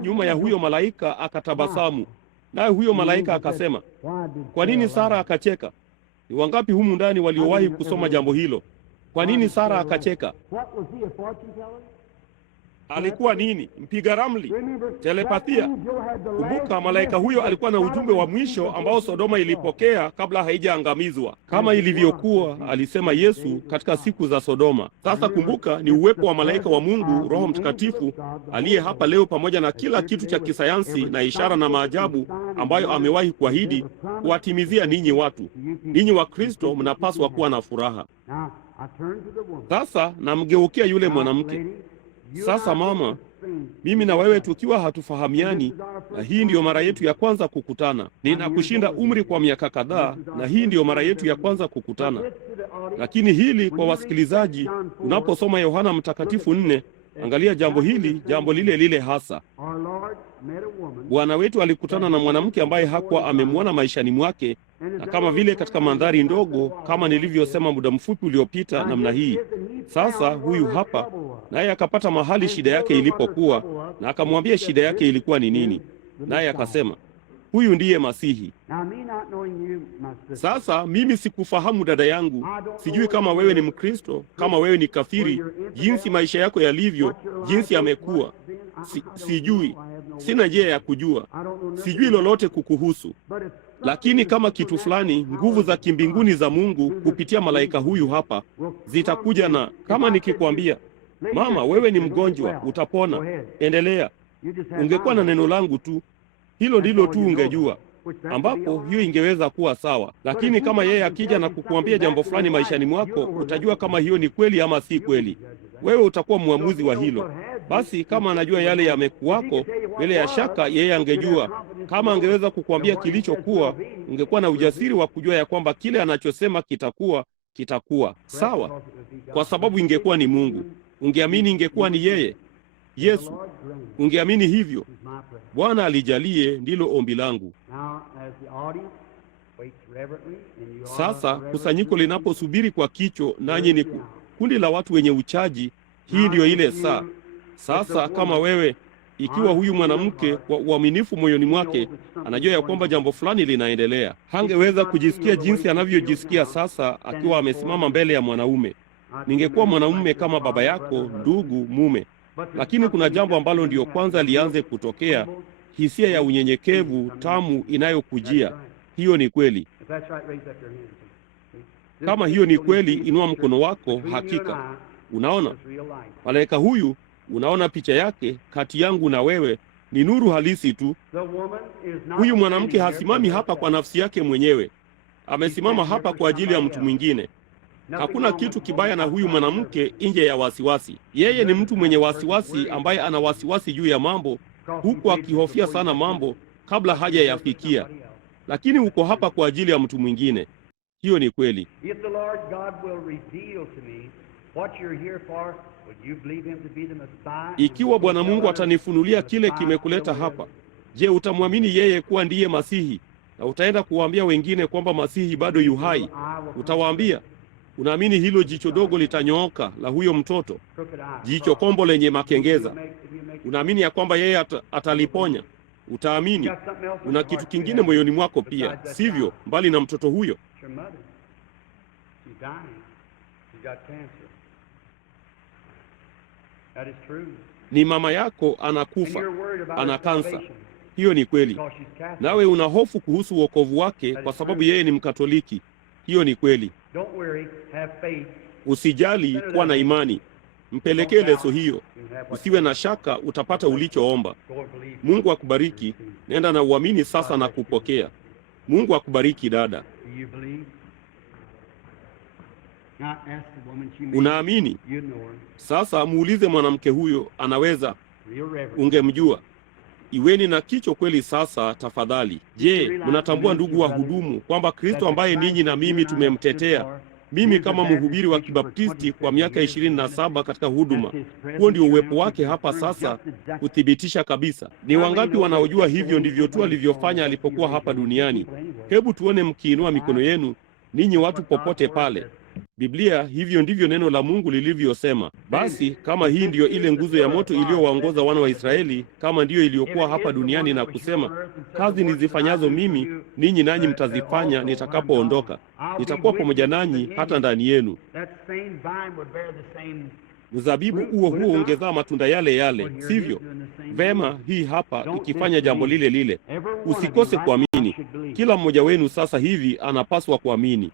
nyuma ya huyo malaika akatabasamu. Naye huyo malaika akasema, kwa nini Sara akacheka? Ni wangapi humu ndani waliowahi kusoma jambo hilo? Kwa nini Sara akacheka? Alikuwa nini? Mpiga ramli? Telepathia? Kumbuka, malaika huyo alikuwa na ujumbe wa mwisho ambao Sodoma ilipokea kabla haijaangamizwa, kama ilivyokuwa alisema Yesu katika siku za Sodoma. Sasa kumbuka, ni uwepo wa malaika wa Mungu, Roho Mtakatifu, aliye hapa leo pamoja na kila kitu cha kisayansi na ishara na maajabu ambayo amewahi kuahidi kuwatimizia ninyi watu. Ninyi wa Kristo mnapaswa kuwa na furaha. Sasa namgeukia yule mwanamke. Sasa mama, mimi na wewe tukiwa hatufahamiani, na hii ndiyo mara yetu ya kwanza kukutana. Ninakushinda umri kwa miaka kadhaa, na hii ndiyo mara yetu ya kwanza kukutana. Lakini hili kwa wasikilizaji, unaposoma Yohana Mtakatifu 4, angalia jambo hili, jambo lile lile hasa. Bwana wetu alikutana na mwanamke ambaye hakuwa amemwona maishani mwake, na kama vile katika mandhari ndogo, kama nilivyosema muda mfupi uliopita namna hii. Sasa huyu hapa, naye akapata mahali shida yake ilipokuwa, na akamwambia shida yake ilikuwa ni nini. Naye akasema, huyu ndiye Masihi. Sasa mimi sikufahamu dada yangu, sijui kama wewe ni Mkristo, kama wewe ni kafiri, jinsi maisha yako yalivyo, jinsi yamekuwa. Sijui, sina njia ya kujua, sijui lolote kukuhusu. Lakini kama kitu fulani, nguvu za kimbinguni za Mungu kupitia malaika huyu hapa zitakuja, na kama nikikwambia, mama, wewe ni mgonjwa, utapona, endelea, ungekuwa na neno langu tu, hilo ndilo tu ungejua, ambapo hiyo ingeweza kuwa sawa. Lakini kama yeye akija na kukuambia jambo fulani maishani mwako, utajua kama hiyo ni kweli ama si kweli. Wewe utakuwa mwamuzi wa hilo. Basi kama anajua yale yamekuwako, bila ya shaka yeye angejua. Kama angeweza kukuambia kilichokuwa, ungekuwa na ujasiri wa kujua ya kwamba kile anachosema kitakuwa sawa, kwa sababu ingekuwa ni Mungu. Ungeamini ingekuwa ni yeye, Yesu. Ungeamini hivyo. Bwana alijalie, ndilo ombi langu. Sasa kusanyiko linaposubiri kwa kicho, nanyi ni kundi la watu wenye uchaji, hii ndiyo ile saa. Sasa kama wewe, ikiwa huyu mwanamke kwa uaminifu moyoni mwake anajua ya kwamba jambo fulani linaendelea, hangeweza kujisikia jinsi anavyojisikia sasa akiwa amesimama mbele ya mwanaume. Ningekuwa mwanamume kama baba yako, ndugu, mume. Lakini kuna jambo ambalo ndiyo kwanza lianze kutokea, hisia ya unyenyekevu tamu inayokujia. Hiyo ni kweli. Kama hiyo ni kweli, inua mkono wako. Hakika unaona malaika huyu, unaona picha yake kati yangu na wewe, ni nuru halisi tu. Huyu mwanamke hasimami hapa kwa nafsi yake mwenyewe, amesimama hapa kwa ajili ya mtu mwingine. Hakuna kitu kibaya na huyu mwanamke nje ya wasiwasi. Yeye ni mtu mwenye wasiwasi ambaye ana wasiwasi juu ya mambo, huku akihofia sana mambo kabla haja yafikia, lakini uko hapa kwa ajili ya mtu mwingine. Hiyo ni kweli. Ikiwa Bwana Mungu atanifunulia kile kimekuleta hapa, je, utamwamini yeye kuwa ndiye Masihi? Na utaenda kuwaambia wengine kwamba Masihi bado yu hai. Utawaambia, unaamini hilo jicho dogo litanyooka la huyo mtoto, jicho kombo lenye makengeza? Unaamini ya kwamba yeye ataliponya? Utaamini. Una kitu kingine moyoni mwako pia, sivyo? Mbali na mtoto huyo, ni mama yako anakufa, ana kansa. Hiyo ni kweli. Nawe una hofu kuhusu wokovu wake kwa sababu yeye ni Mkatoliki. Hiyo ni kweli. Usijali, kuwa na imani. Mpelekee leso hiyo. Usiwe na shaka, utapata ulichoomba. Mungu akubariki. Nenda na uamini sasa na kupokea. Mungu akubariki dada. Unaamini? Sasa muulize mwanamke huyo, anaweza. Ungemjua. Iweni na kicho kweli sasa tafadhali. Je, mnatambua ndugu wa hudumu kwamba Kristo ambaye ninyi na mimi tumemtetea, mimi kama mhubiri wa Kibaptisti kwa miaka 27 katika huduma, huo ndio uwepo wake hapa sasa kuthibitisha kabisa. Ni wangapi wanaojua hivyo ndivyo tu alivyofanya alipokuwa hapa duniani? Hebu tuone mkiinua mikono yenu, ninyi watu popote pale. Biblia, hivyo ndivyo neno la Mungu lilivyosema. Basi kama hii ndiyo ile nguzo ya moto iliyowaongoza wana wa Israeli, kama ndiyo iliyokuwa hapa duniani na kusema, kazi nizifanyazo mimi ninyi nanyi mtazifanya nitakapoondoka, nitakuwa pamoja nanyi hata ndani yenu. Mzabibu huo ungezaa matunda yale yale, sivyo? Vema, hii hapa ikifanya jambo lile lile. Usikose kuamini. Kila mmoja wenu sasa hivi anapaswa kuamini.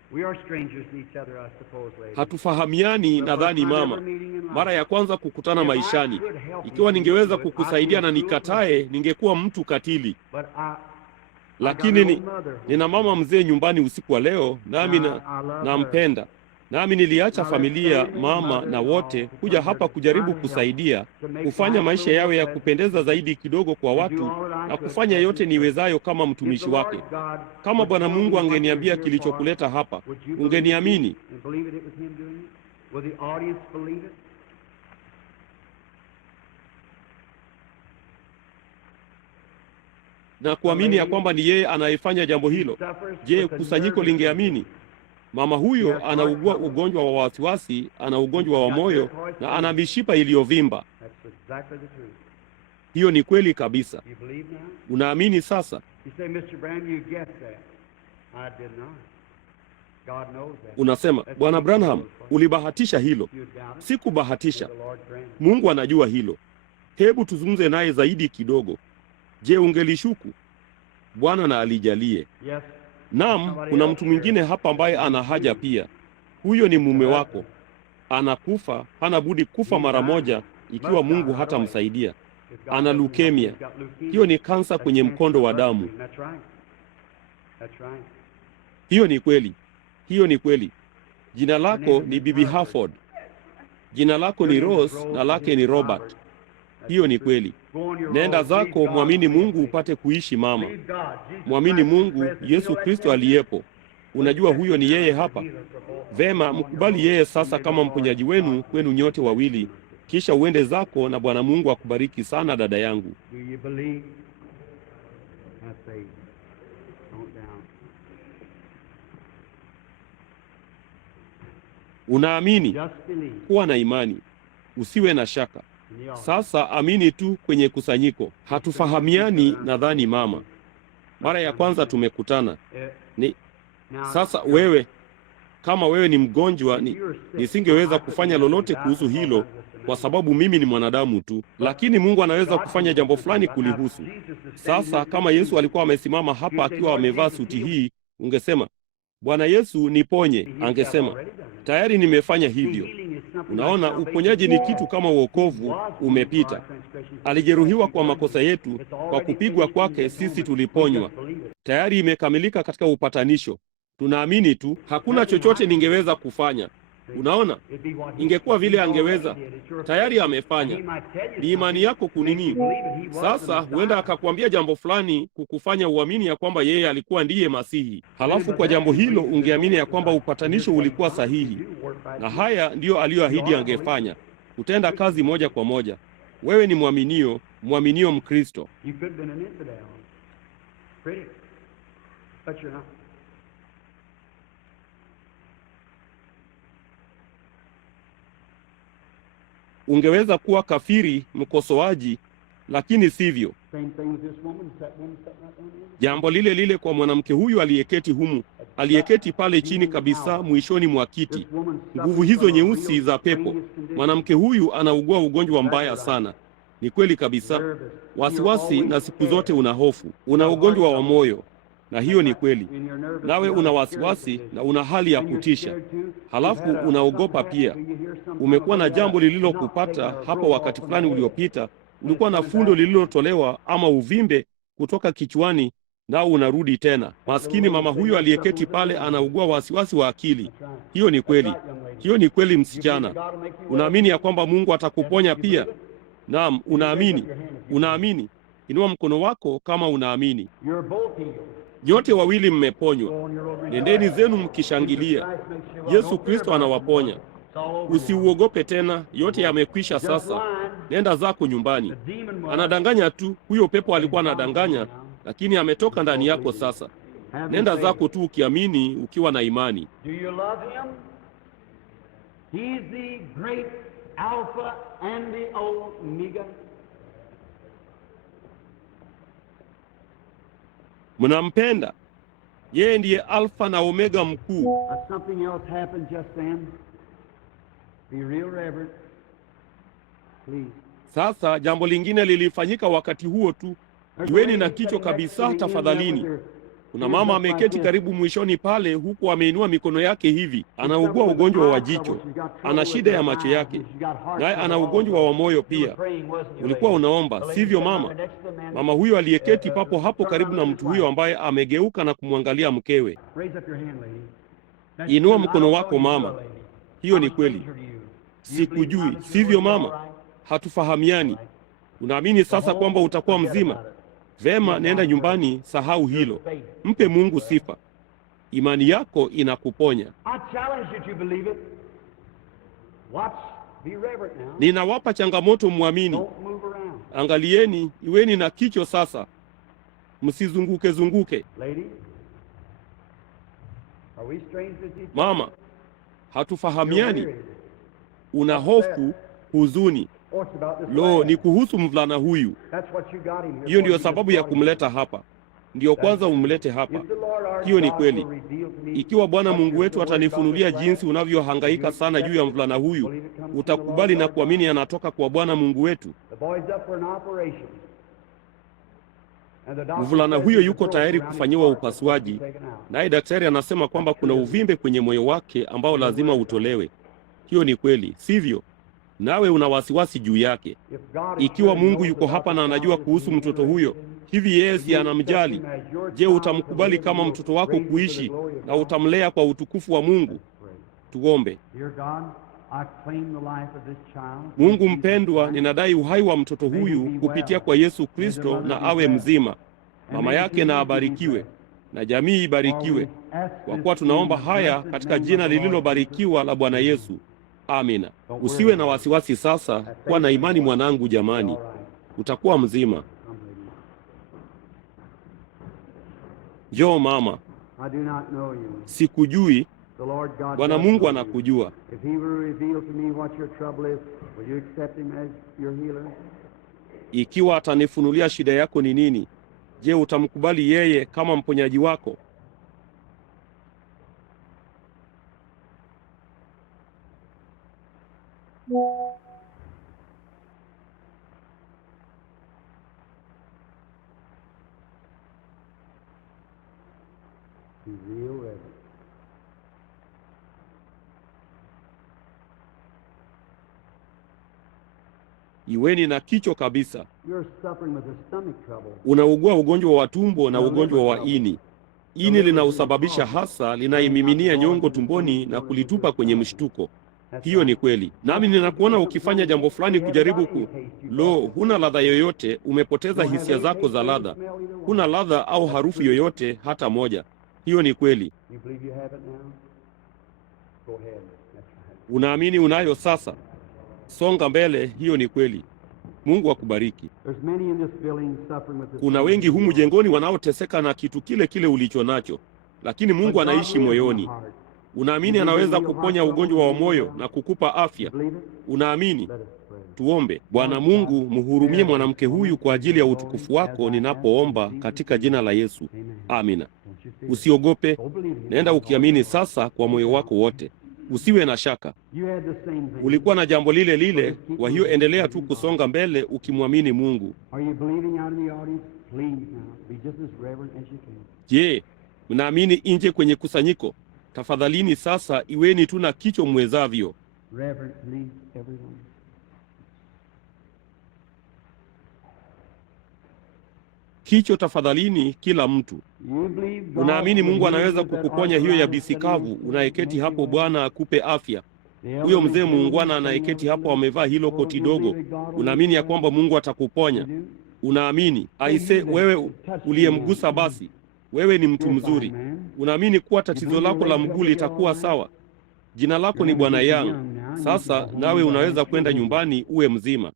Hatufahamiani, nadhani mama, mara ya kwanza kukutana maishani. Ikiwa ningeweza kukusaidia na nikatae, ningekuwa mtu katili. Lakini nina mama mzee nyumbani usiku wa leo, nami nampenda. Nami niliacha familia, mama na wote kuja hapa kujaribu kusaidia kufanya maisha yawe ya kupendeza zaidi kidogo kwa watu na kufanya yote niwezayo kama mtumishi wake. Kama Bwana Mungu angeniambia kilichokuleta hapa, ungeniamini? Na kuamini ya kwamba ni yeye anayefanya jambo hilo. Je, kusanyiko lingeamini? Mama huyo anaugua ugonjwa wa wasiwasi, ana ugonjwa wa moyo na ana mishipa iliyovimba. Hiyo ni kweli kabisa. Unaamini sasa? Unasema, Bwana Branham, ulibahatisha hilo. Sikubahatisha. Mungu anajua hilo. Hebu tuzungumze naye zaidi kidogo. Je, ungelishuku? Bwana na alijalie. Naam, kuna mtu mwingine hapa ambaye ana haja pia. Huyo ni mume wako. Anakufa, hana budi kufa mara moja ikiwa Mungu hatamsaidia. Ana leukemia. Hiyo ni kansa kwenye mkondo wa damu. Hiyo ni kweli. Hiyo ni kweli. Jina lako ni Bibi Harford. Jina lako ni Rose na lake ni Robert. Hiyo ni kweli. Nenda zako, mwamini Mungu upate kuishi mama. Mwamini Mungu, Yesu Kristo aliyepo. Unajua huyo ni yeye hapa. Vema, mkubali yeye sasa kama mponyaji wenu kwenu nyote wawili. Kisha uende zako na Bwana Mungu akubariki sana dada yangu. Unaamini? Kuwa na imani. Usiwe na shaka. Sasa amini tu kwenye kusanyiko. Hatufahamiani, nadhani mama. Mara ya kwanza tumekutana. Sasa wewe, kama wewe ni mgonjwa, nisingeweza kufanya lolote kuhusu hilo, kwa sababu mimi ni mwanadamu tu, lakini Mungu anaweza kufanya jambo fulani kulihusu. Sasa kama Yesu alikuwa amesimama hapa akiwa amevaa suti hii, ungesema, Bwana Yesu niponye. Angesema, tayari nimefanya hivyo. Unaona, uponyaji ni kitu kama wokovu umepita. Alijeruhiwa kwa makosa yetu, kwa kupigwa kwake sisi tuliponywa. Tayari imekamilika katika upatanisho. Tunaamini tu, hakuna chochote ningeweza kufanya. Unaona, ingekuwa vile angeweza. Tayari amefanya. Ni imani yako kunini. Sasa huenda akakwambia jambo fulani kukufanya uamini ya kwamba yeye alikuwa ndiye Masihi. Halafu kwa jambo hilo ungeamini ya kwamba upatanisho ulikuwa sahihi. Na haya ndiyo aliyoahidi angefanya. Kutenda kazi moja kwa moja. Wewe ni mwaminio Mkristo. Ungeweza kuwa kafiri, mkosoaji, lakini sivyo. Jambo lile lile kwa mwanamke huyu aliyeketi humu, aliyeketi pale chini kabisa mwishoni mwa kiti. Nguvu hizo nyeusi za pepo. Mwanamke huyu anaugua ugonjwa mbaya sana. Ni kweli kabisa. Wasiwasi na siku zote una hofu. Una ugonjwa wa moyo. Na hiyo ni kweli. Nawe una wasiwasi na una hali ya kutisha. Halafu unaogopa pia. Umekuwa na jambo lililokupata hapo wakati fulani uliopita. Ulikuwa na fundo lililotolewa ama uvimbe kutoka kichwani, nao unarudi tena. Maskini mama huyu aliyeketi pale anaugua wasiwasi wa akili. Hiyo ni kweli. Hiyo ni kweli, msichana. Unaamini ya kwamba Mungu atakuponya pia? Naam, unaamini. Unaamini. Inua mkono wako kama unaamini. Nyote wawili mmeponywa. Nendeni zenu mkishangilia. Yesu Kristo anawaponya. Usiuogope tena, yote yamekwisha sasa. Nenda zako nyumbani. Anadanganya tu, huyo pepo alikuwa anadanganya, lakini ametoka ndani yako sasa. Nenda zako tu ukiamini, ukiwa na imani. He's the great Alpha and the Omega. Mnampenda? Yeye ndiye Alfa na Omega mkuu. Something else happened just then. Be real reverent. Please. Sasa jambo lingine lilifanyika wakati huo tu. Iweni na kichwa kabisa tafadhalini. Kuna mama ameketi karibu mwishoni pale, huku ameinua mikono yake hivi. Anaugua ugonjwa wa jicho. Ana shida ya macho yake. Naye ana ugonjwa wa moyo pia. Ulikuwa unaomba, sivyo mama? Mama huyo aliyeketi papo hapo karibu na mtu huyo ambaye amegeuka na kumwangalia mkewe. Inua mkono wako mama. Hiyo ni kweli. Sikujui, sivyo mama? Hatufahamiani. Unaamini sasa kwamba utakuwa mzima? Vema, nenda nyumbani, sahau hilo. Mpe Mungu sifa. Imani yako inakuponya. Ninawapa changamoto, muamini. Angalieni, iweni na kicho sasa. Msizunguke zunguke. Mama, hatufahamiani. Una hofu, huzuni. Lo, ni kuhusu mvulana huyu. Hiyo ndiyo sababu ya kumleta hapa. Ndiyo kwanza umlete hapa. Hiyo ni kweli. Ikiwa Bwana Mungu wetu atanifunulia jinsi unavyohangaika sana juu ya mvulana huyu, utakubali na kuamini anatoka kwa Bwana Mungu wetu. Mvulana huyo yuko tayari kufanyiwa upasuaji, naye daktari anasema kwamba kuna uvimbe kwenye moyo wake ambao lazima utolewe. Hiyo ni kweli, sivyo? Nawe una wasiwasi juu yake. Ikiwa Mungu yuko hapa na anajua kuhusu mtoto huyo, hivi yeye si anamjali? Je, utamkubali kama mtoto wako kuishi na utamlea kwa utukufu wa Mungu? Tuombe. Mungu mpendwa, ninadai uhai wa mtoto huyu kupitia kwa Yesu Kristo, na awe mzima. Mama yake na abarikiwe, na jamii ibarikiwe, kwa kuwa tunaomba haya katika jina lililobarikiwa la Bwana Yesu. Amina. Usiwe na wasiwasi sasa, kuwa na imani mwanangu. Jamani, utakuwa mzima. Njoo mama. Sikujui. Bwana Mungu anakujua. Ikiwa atanifunulia shida yako ni nini, je, utamkubali yeye kama mponyaji wako? Be real reverent. Iweni na kicho kabisa. You're suffering with a stomach trouble. Unaugua ugonjwa wa tumbo na ugonjwa wa ini. Ini linausababisha hasa, linaimiminia nyongo tumboni na kulitupa kwenye mshtuko. Hiyo ni kweli. Nami ninakuona ukifanya jambo fulani kujaribu huna ladha yoyote, umepoteza hisia zako za ladha. Huna ladha au harufu yoyote hata moja. Hiyo ni kweli. Unaamini unayo sasa? Songa mbele, hiyo ni kweli. Mungu akubariki. Kuna wengi humu jengoni wanaoteseka na kitu kile kile ulicho nacho, lakini Mungu anaishi moyoni. Unaamini anaweza kuponya ugonjwa wa moyo na kukupa afya? Unaamini? Tuombe. Bwana Mungu, mhurumie mwanamke huyu kwa ajili ya utukufu wako ninapoomba katika jina la Yesu. Amina. Usiogope. Nenda ukiamini sasa kwa moyo wako wote. Usiwe na shaka. Ulikuwa na jambo lile lile, kwa hiyo endelea tu kusonga mbele ukimwamini Mungu. Je, mnaamini nje kwenye kusanyiko? Tafadhalini sasa iweni tu na kicho mwezavyo. Kicho tafadhalini kila mtu. Unaamini Mungu anaweza kukuponya hiyo yabisi kavu unayeketi hapo? Bwana akupe afya. Huyo mzee muungwana anayeketi hapo amevaa hilo koti dogo, unaamini ya kwamba Mungu atakuponya? Unaamini? Aise, wewe uliyemgusa, basi wewe ni mtu mzuri. Unaamini kuwa tatizo lako la mguu litakuwa sawa? Jina lako ni Bwana Yang. Sasa nawe unaweza kwenda nyumbani uwe mzima.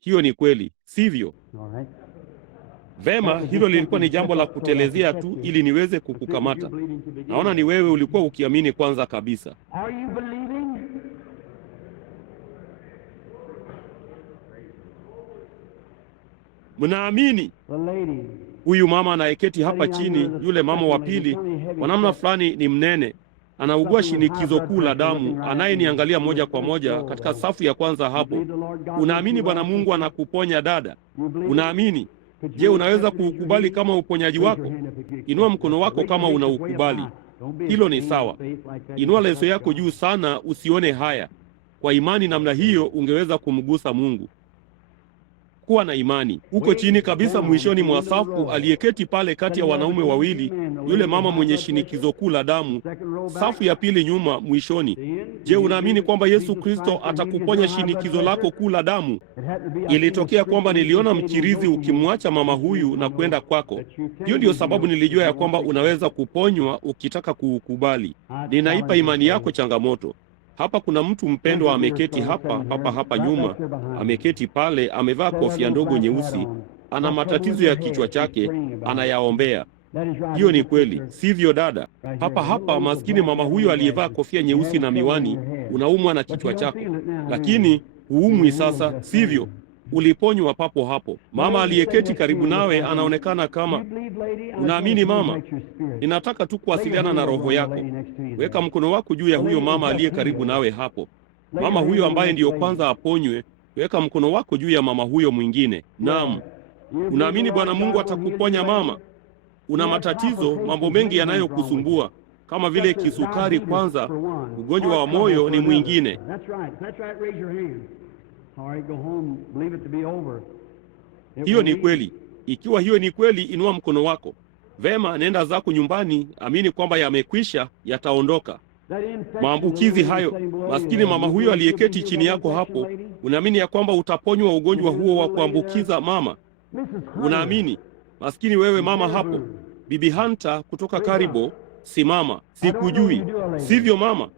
Hiyo ni kweli, sivyo? Vema, hilo lilikuwa ni jambo la kutelezea tu ili niweze kukukamata. Naona ni wewe ulikuwa ukiamini kwanza kabisa. Mnaamini? Huyu mama anayeketi hapa chini, yule mama wa pili, kwa namna fulani ni mnene, anaugua shinikizo kuu la damu, anayeniangalia moja kwa moja katika safu ya kwanza hapo. Unaamini Bwana Mungu anakuponya dada? Unaamini? Je, unaweza kuukubali kama uponyaji wako? Inua mkono wako kama unaukubali. Hilo ni sawa. Inua leso yako juu sana, usione haya. Kwa imani namna hiyo ungeweza kumgusa Mungu. Kuwa na imani. Uko chini kabisa mwishoni mwa safu, aliyeketi pale kati ya wanaume wawili, yule mama mwenye shinikizo kuu la damu, safu ya pili nyuma mwishoni. Je, unaamini kwamba Yesu Kristo atakuponya shinikizo lako kuu la damu? Ilitokea kwamba niliona mchirizi ukimwacha mama huyu na kwenda kwako. Hiyo ndiyo sababu nilijua ya kwamba unaweza kuponywa ukitaka kuukubali. Ninaipa imani yako changamoto. Hapa kuna mtu mpendwa ameketi hapa nyuma, ameketi pale, amevaa kofia ndogo nyeusi, ana matatizo ya kichwa chake, anayaombea. Hiyo ni kweli, sivyo dada? Hapa maskini mama huyo aliyevaa kofia nyeusi na miwani, unaumwa na kichwa chako, lakini huumwi sasa, sivyo? Uliponywa papo hapo. Mama aliyeketi karibu nawe anaonekana kama... Unaamini mama? Ninataka tu kuwasiliana na roho yako. Weka mkono wako juu ya huyo mama aliye karibu nawe hapo. Mama huyo ambaye ndiyo kwanza aponywe, weka mkono wako juu ya mama huyo mwingine. Naam. Unaamini Bwana Mungu atakuponya mama? Una matatizo, mambo mengi yanayokusumbua kama vile kisukari kwanza, ugonjwa wa moyo ni mwingine. Hiyo ni kweli. Ikiwa hiyo ni kweli, inua mkono wako. Vema, nenda zako nyumbani, amini kwamba yamekwisha, yataondoka. Maambukizi hayo, maskini mama huyo aliyeketi chini yako hapo, unaamini ya kwamba utaponywa ugonjwa huo wa kuambukiza mama? Unaamini? Maskini wewe mama hapo. Bibi Hunter kutoka Karibo, simama. Sikujui, sivyo mama?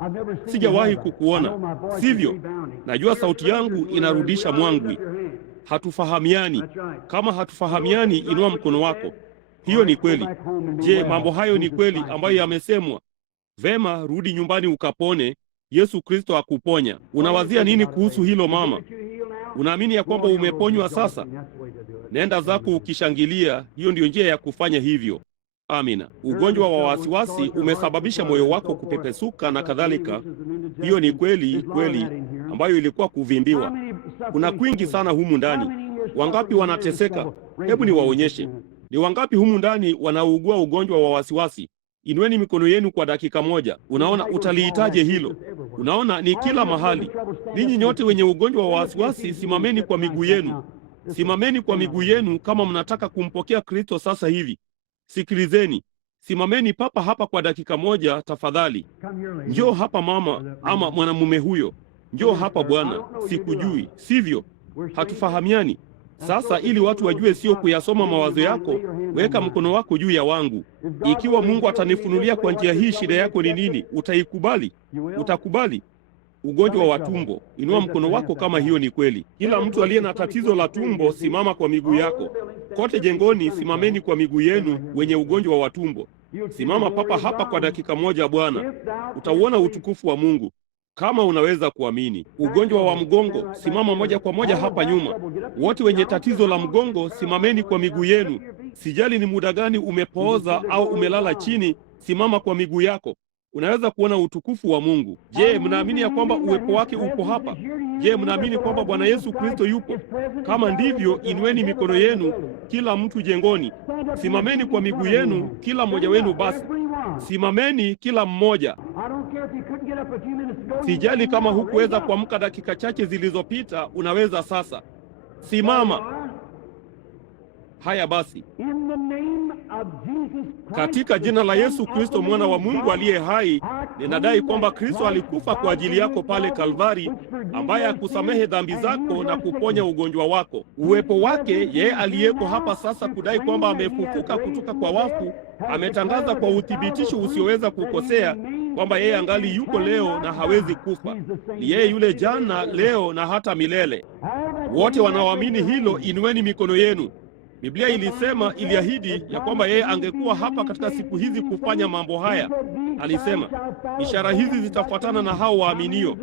Sijawahi kukuona, sivyo? Najua sauti yangu inarudisha mwangwi. Hatufahamiani. Kama hatufahamiani, inua mkono wako. Hiyo ni kweli. Je, mambo hayo ni kweli ambayo yamesemwa? Vema, rudi nyumbani ukapone. Yesu Kristo akuponya. Unawazia nini kuhusu hilo mama? Unaamini ya kwamba umeponywa sasa? Nenda zako ukishangilia. Hiyo ndiyo njia ya kufanya hivyo. Amina. Ugonjwa wa wasiwasi umesababisha moyo wako kupepesuka na kadhalika. Hiyo ni kweli ambayo ilikuwa kuvimbiwa. Kuna kwingi sana humu ndani. Wangapi wanateseka? Hebu niwaonyeshe. Ni wangapi humu ndani wanaugua ugonjwa wa wasiwasi? Inueni mikono yenu kwa dakika moja. Unaona, utalihitaje hilo? Unaona, ni kila mahali. Ninyi nyote wenye ugonjwa wa wasiwasi, simameni kwa miguu yenu. Simameni kwa miguu yenu kama mnataka kumpokea Kristo sasa hivi. Sikilizeni. Simameni papa hapa kwa dakika moja tafadhali. Njoo hapa mama ama mwanamume huyo. Njoo hapa bwana. Sikujui, sivyo? Hatufahamiani. Sasa ili watu wajue sio kuyasoma mawazo yako, weka mkono wako juu ya wangu. Ikiwa Mungu atanifunulia kwa njia hii shida yako ni nini, utaikubali? Utakubali? Ugonjwa wa tumbo, inua mkono wako kama hiyo ni kweli. Kila mtu aliye na tatizo la tumbo, simama kwa miguu yako. Kote jengoni, simameni kwa miguu yenu wenye ugonjwa wa tumbo. Simama papa hapa kwa dakika moja bwana. Utauona utukufu wa Mungu kama unaweza kuamini. Ugonjwa wa mgongo, simama moja kwa moja hapa nyuma. Wote wenye tatizo la mgongo, simameni kwa miguu yenu. Sijali ni muda gani umepooza au umelala chini, simama kwa miguu yako. Unaweza kuona utukufu wa Mungu. Je, mnaamini ya kwamba uwepo wake upo hapa? Je, mnaamini kwamba Bwana Yesu Kristo yupo? Kama ndivyo, inueni mikono yenu kila mtu jengoni. Simameni kwa miguu yenu kila mmoja wenu basi. Simameni kila mmoja. Sijali kama hukuweza kuamka dakika chache zilizopita, unaweza sasa. Simama. Haya basi. Katika jina la Yesu Kristo mwana wa Mungu aliye hai, ninadai kwamba Kristo alikufa kwa ajili yako pale Kalvari, ambaye akusamehe dhambi zako na kuponya ugonjwa wako. Uwepo wake, yeye aliyeko hapa sasa kudai kwamba amefufuka kutoka kwa wafu, ametangaza kwa uthibitisho usioweza kukosea kwamba yeye angali yuko leo na hawezi kufa. Ni yeye yule jana, leo na hata milele. Wote wanaoamini hilo, inueni mikono yenu. Biblia ilisema, iliahidi ya kwamba yeye angekuwa hapa katika siku hizi kufanya mambo haya. Alisema, ishara hizi zitafuatana na hao waaminio.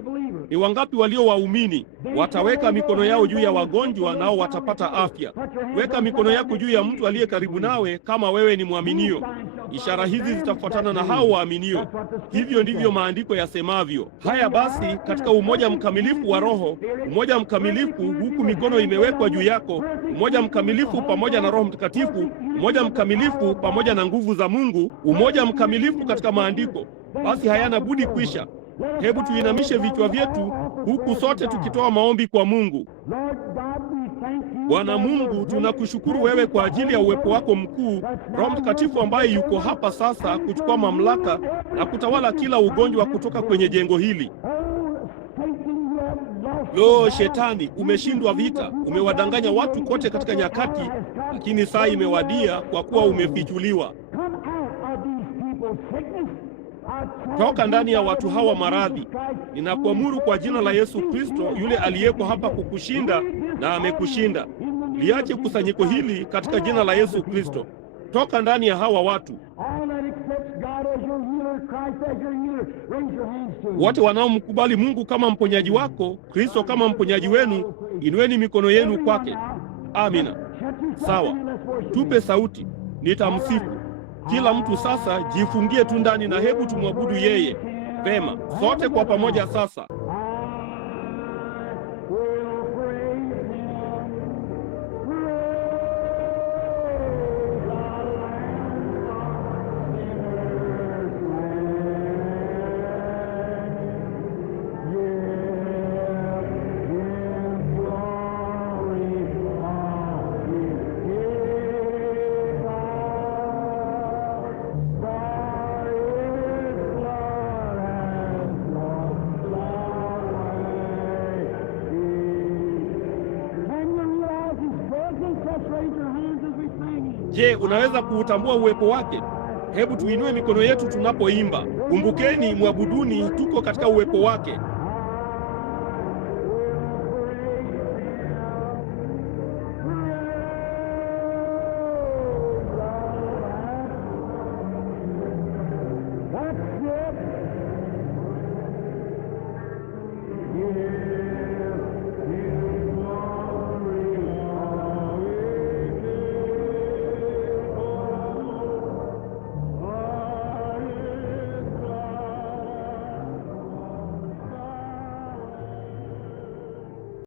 Ni wangapi walio waumini? Wataweka mikono yao juu ya wagonjwa nao watapata afya. Weka mikono yako juu ya mtu aliye karibu nawe kama wewe ni mwaminio. Ishara hizi zitafuatana na hao waaminio. Hivyo ndivyo maandiko yasemavyo. Haya basi, katika umoja mkamilifu wa Roho, umoja mkamilifu huku mikono imewekwa juu yako, umoja mkamilifu pamoja na Roho Mtakatifu, umoja mkamilifu pamoja na nguvu za Mungu, umoja mkamilifu katika maandiko, basi hayana budi kwisha. Hebu tuinamishe vichwa vyetu huku sote tukitoa maombi kwa Mungu. Bwana Mungu, tunakushukuru wewe kwa ajili ya uwepo wako mkuu, Roho Mtakatifu ambaye yuko hapa sasa kuchukua mamlaka na kutawala kila ugonjwa kutoka kwenye jengo hili. Lo, Shetani, umeshindwa vita, umewadanganya watu kote katika nyakati, lakini saa imewadia kwa kuwa umefichuliwa. Toka ndani ya watu hawa maradhi. Ninakuamuru kwa jina la Yesu Kristo, yule aliyeko hapa kukushinda na amekushinda. Liache kusanyiko hili katika jina la Yesu Kristo. Toka ndani ya hawa watu. Wote wanaomkubali Mungu kama mponyaji wako, Kristo kama mponyaji wenu, inueni mikono yenu kwake. Amina. Sawa. Tupe sauti. Nitamsifu. Kila mtu sasa jifungie tu ndani na hebu tumwabudu yeye. Vema, sote kwa pamoja sasa. Je, unaweza kuutambua uwepo wake? Hebu tuinue mikono yetu tunapoimba. Kumbukeni, mwabuduni, tuko katika uwepo wake.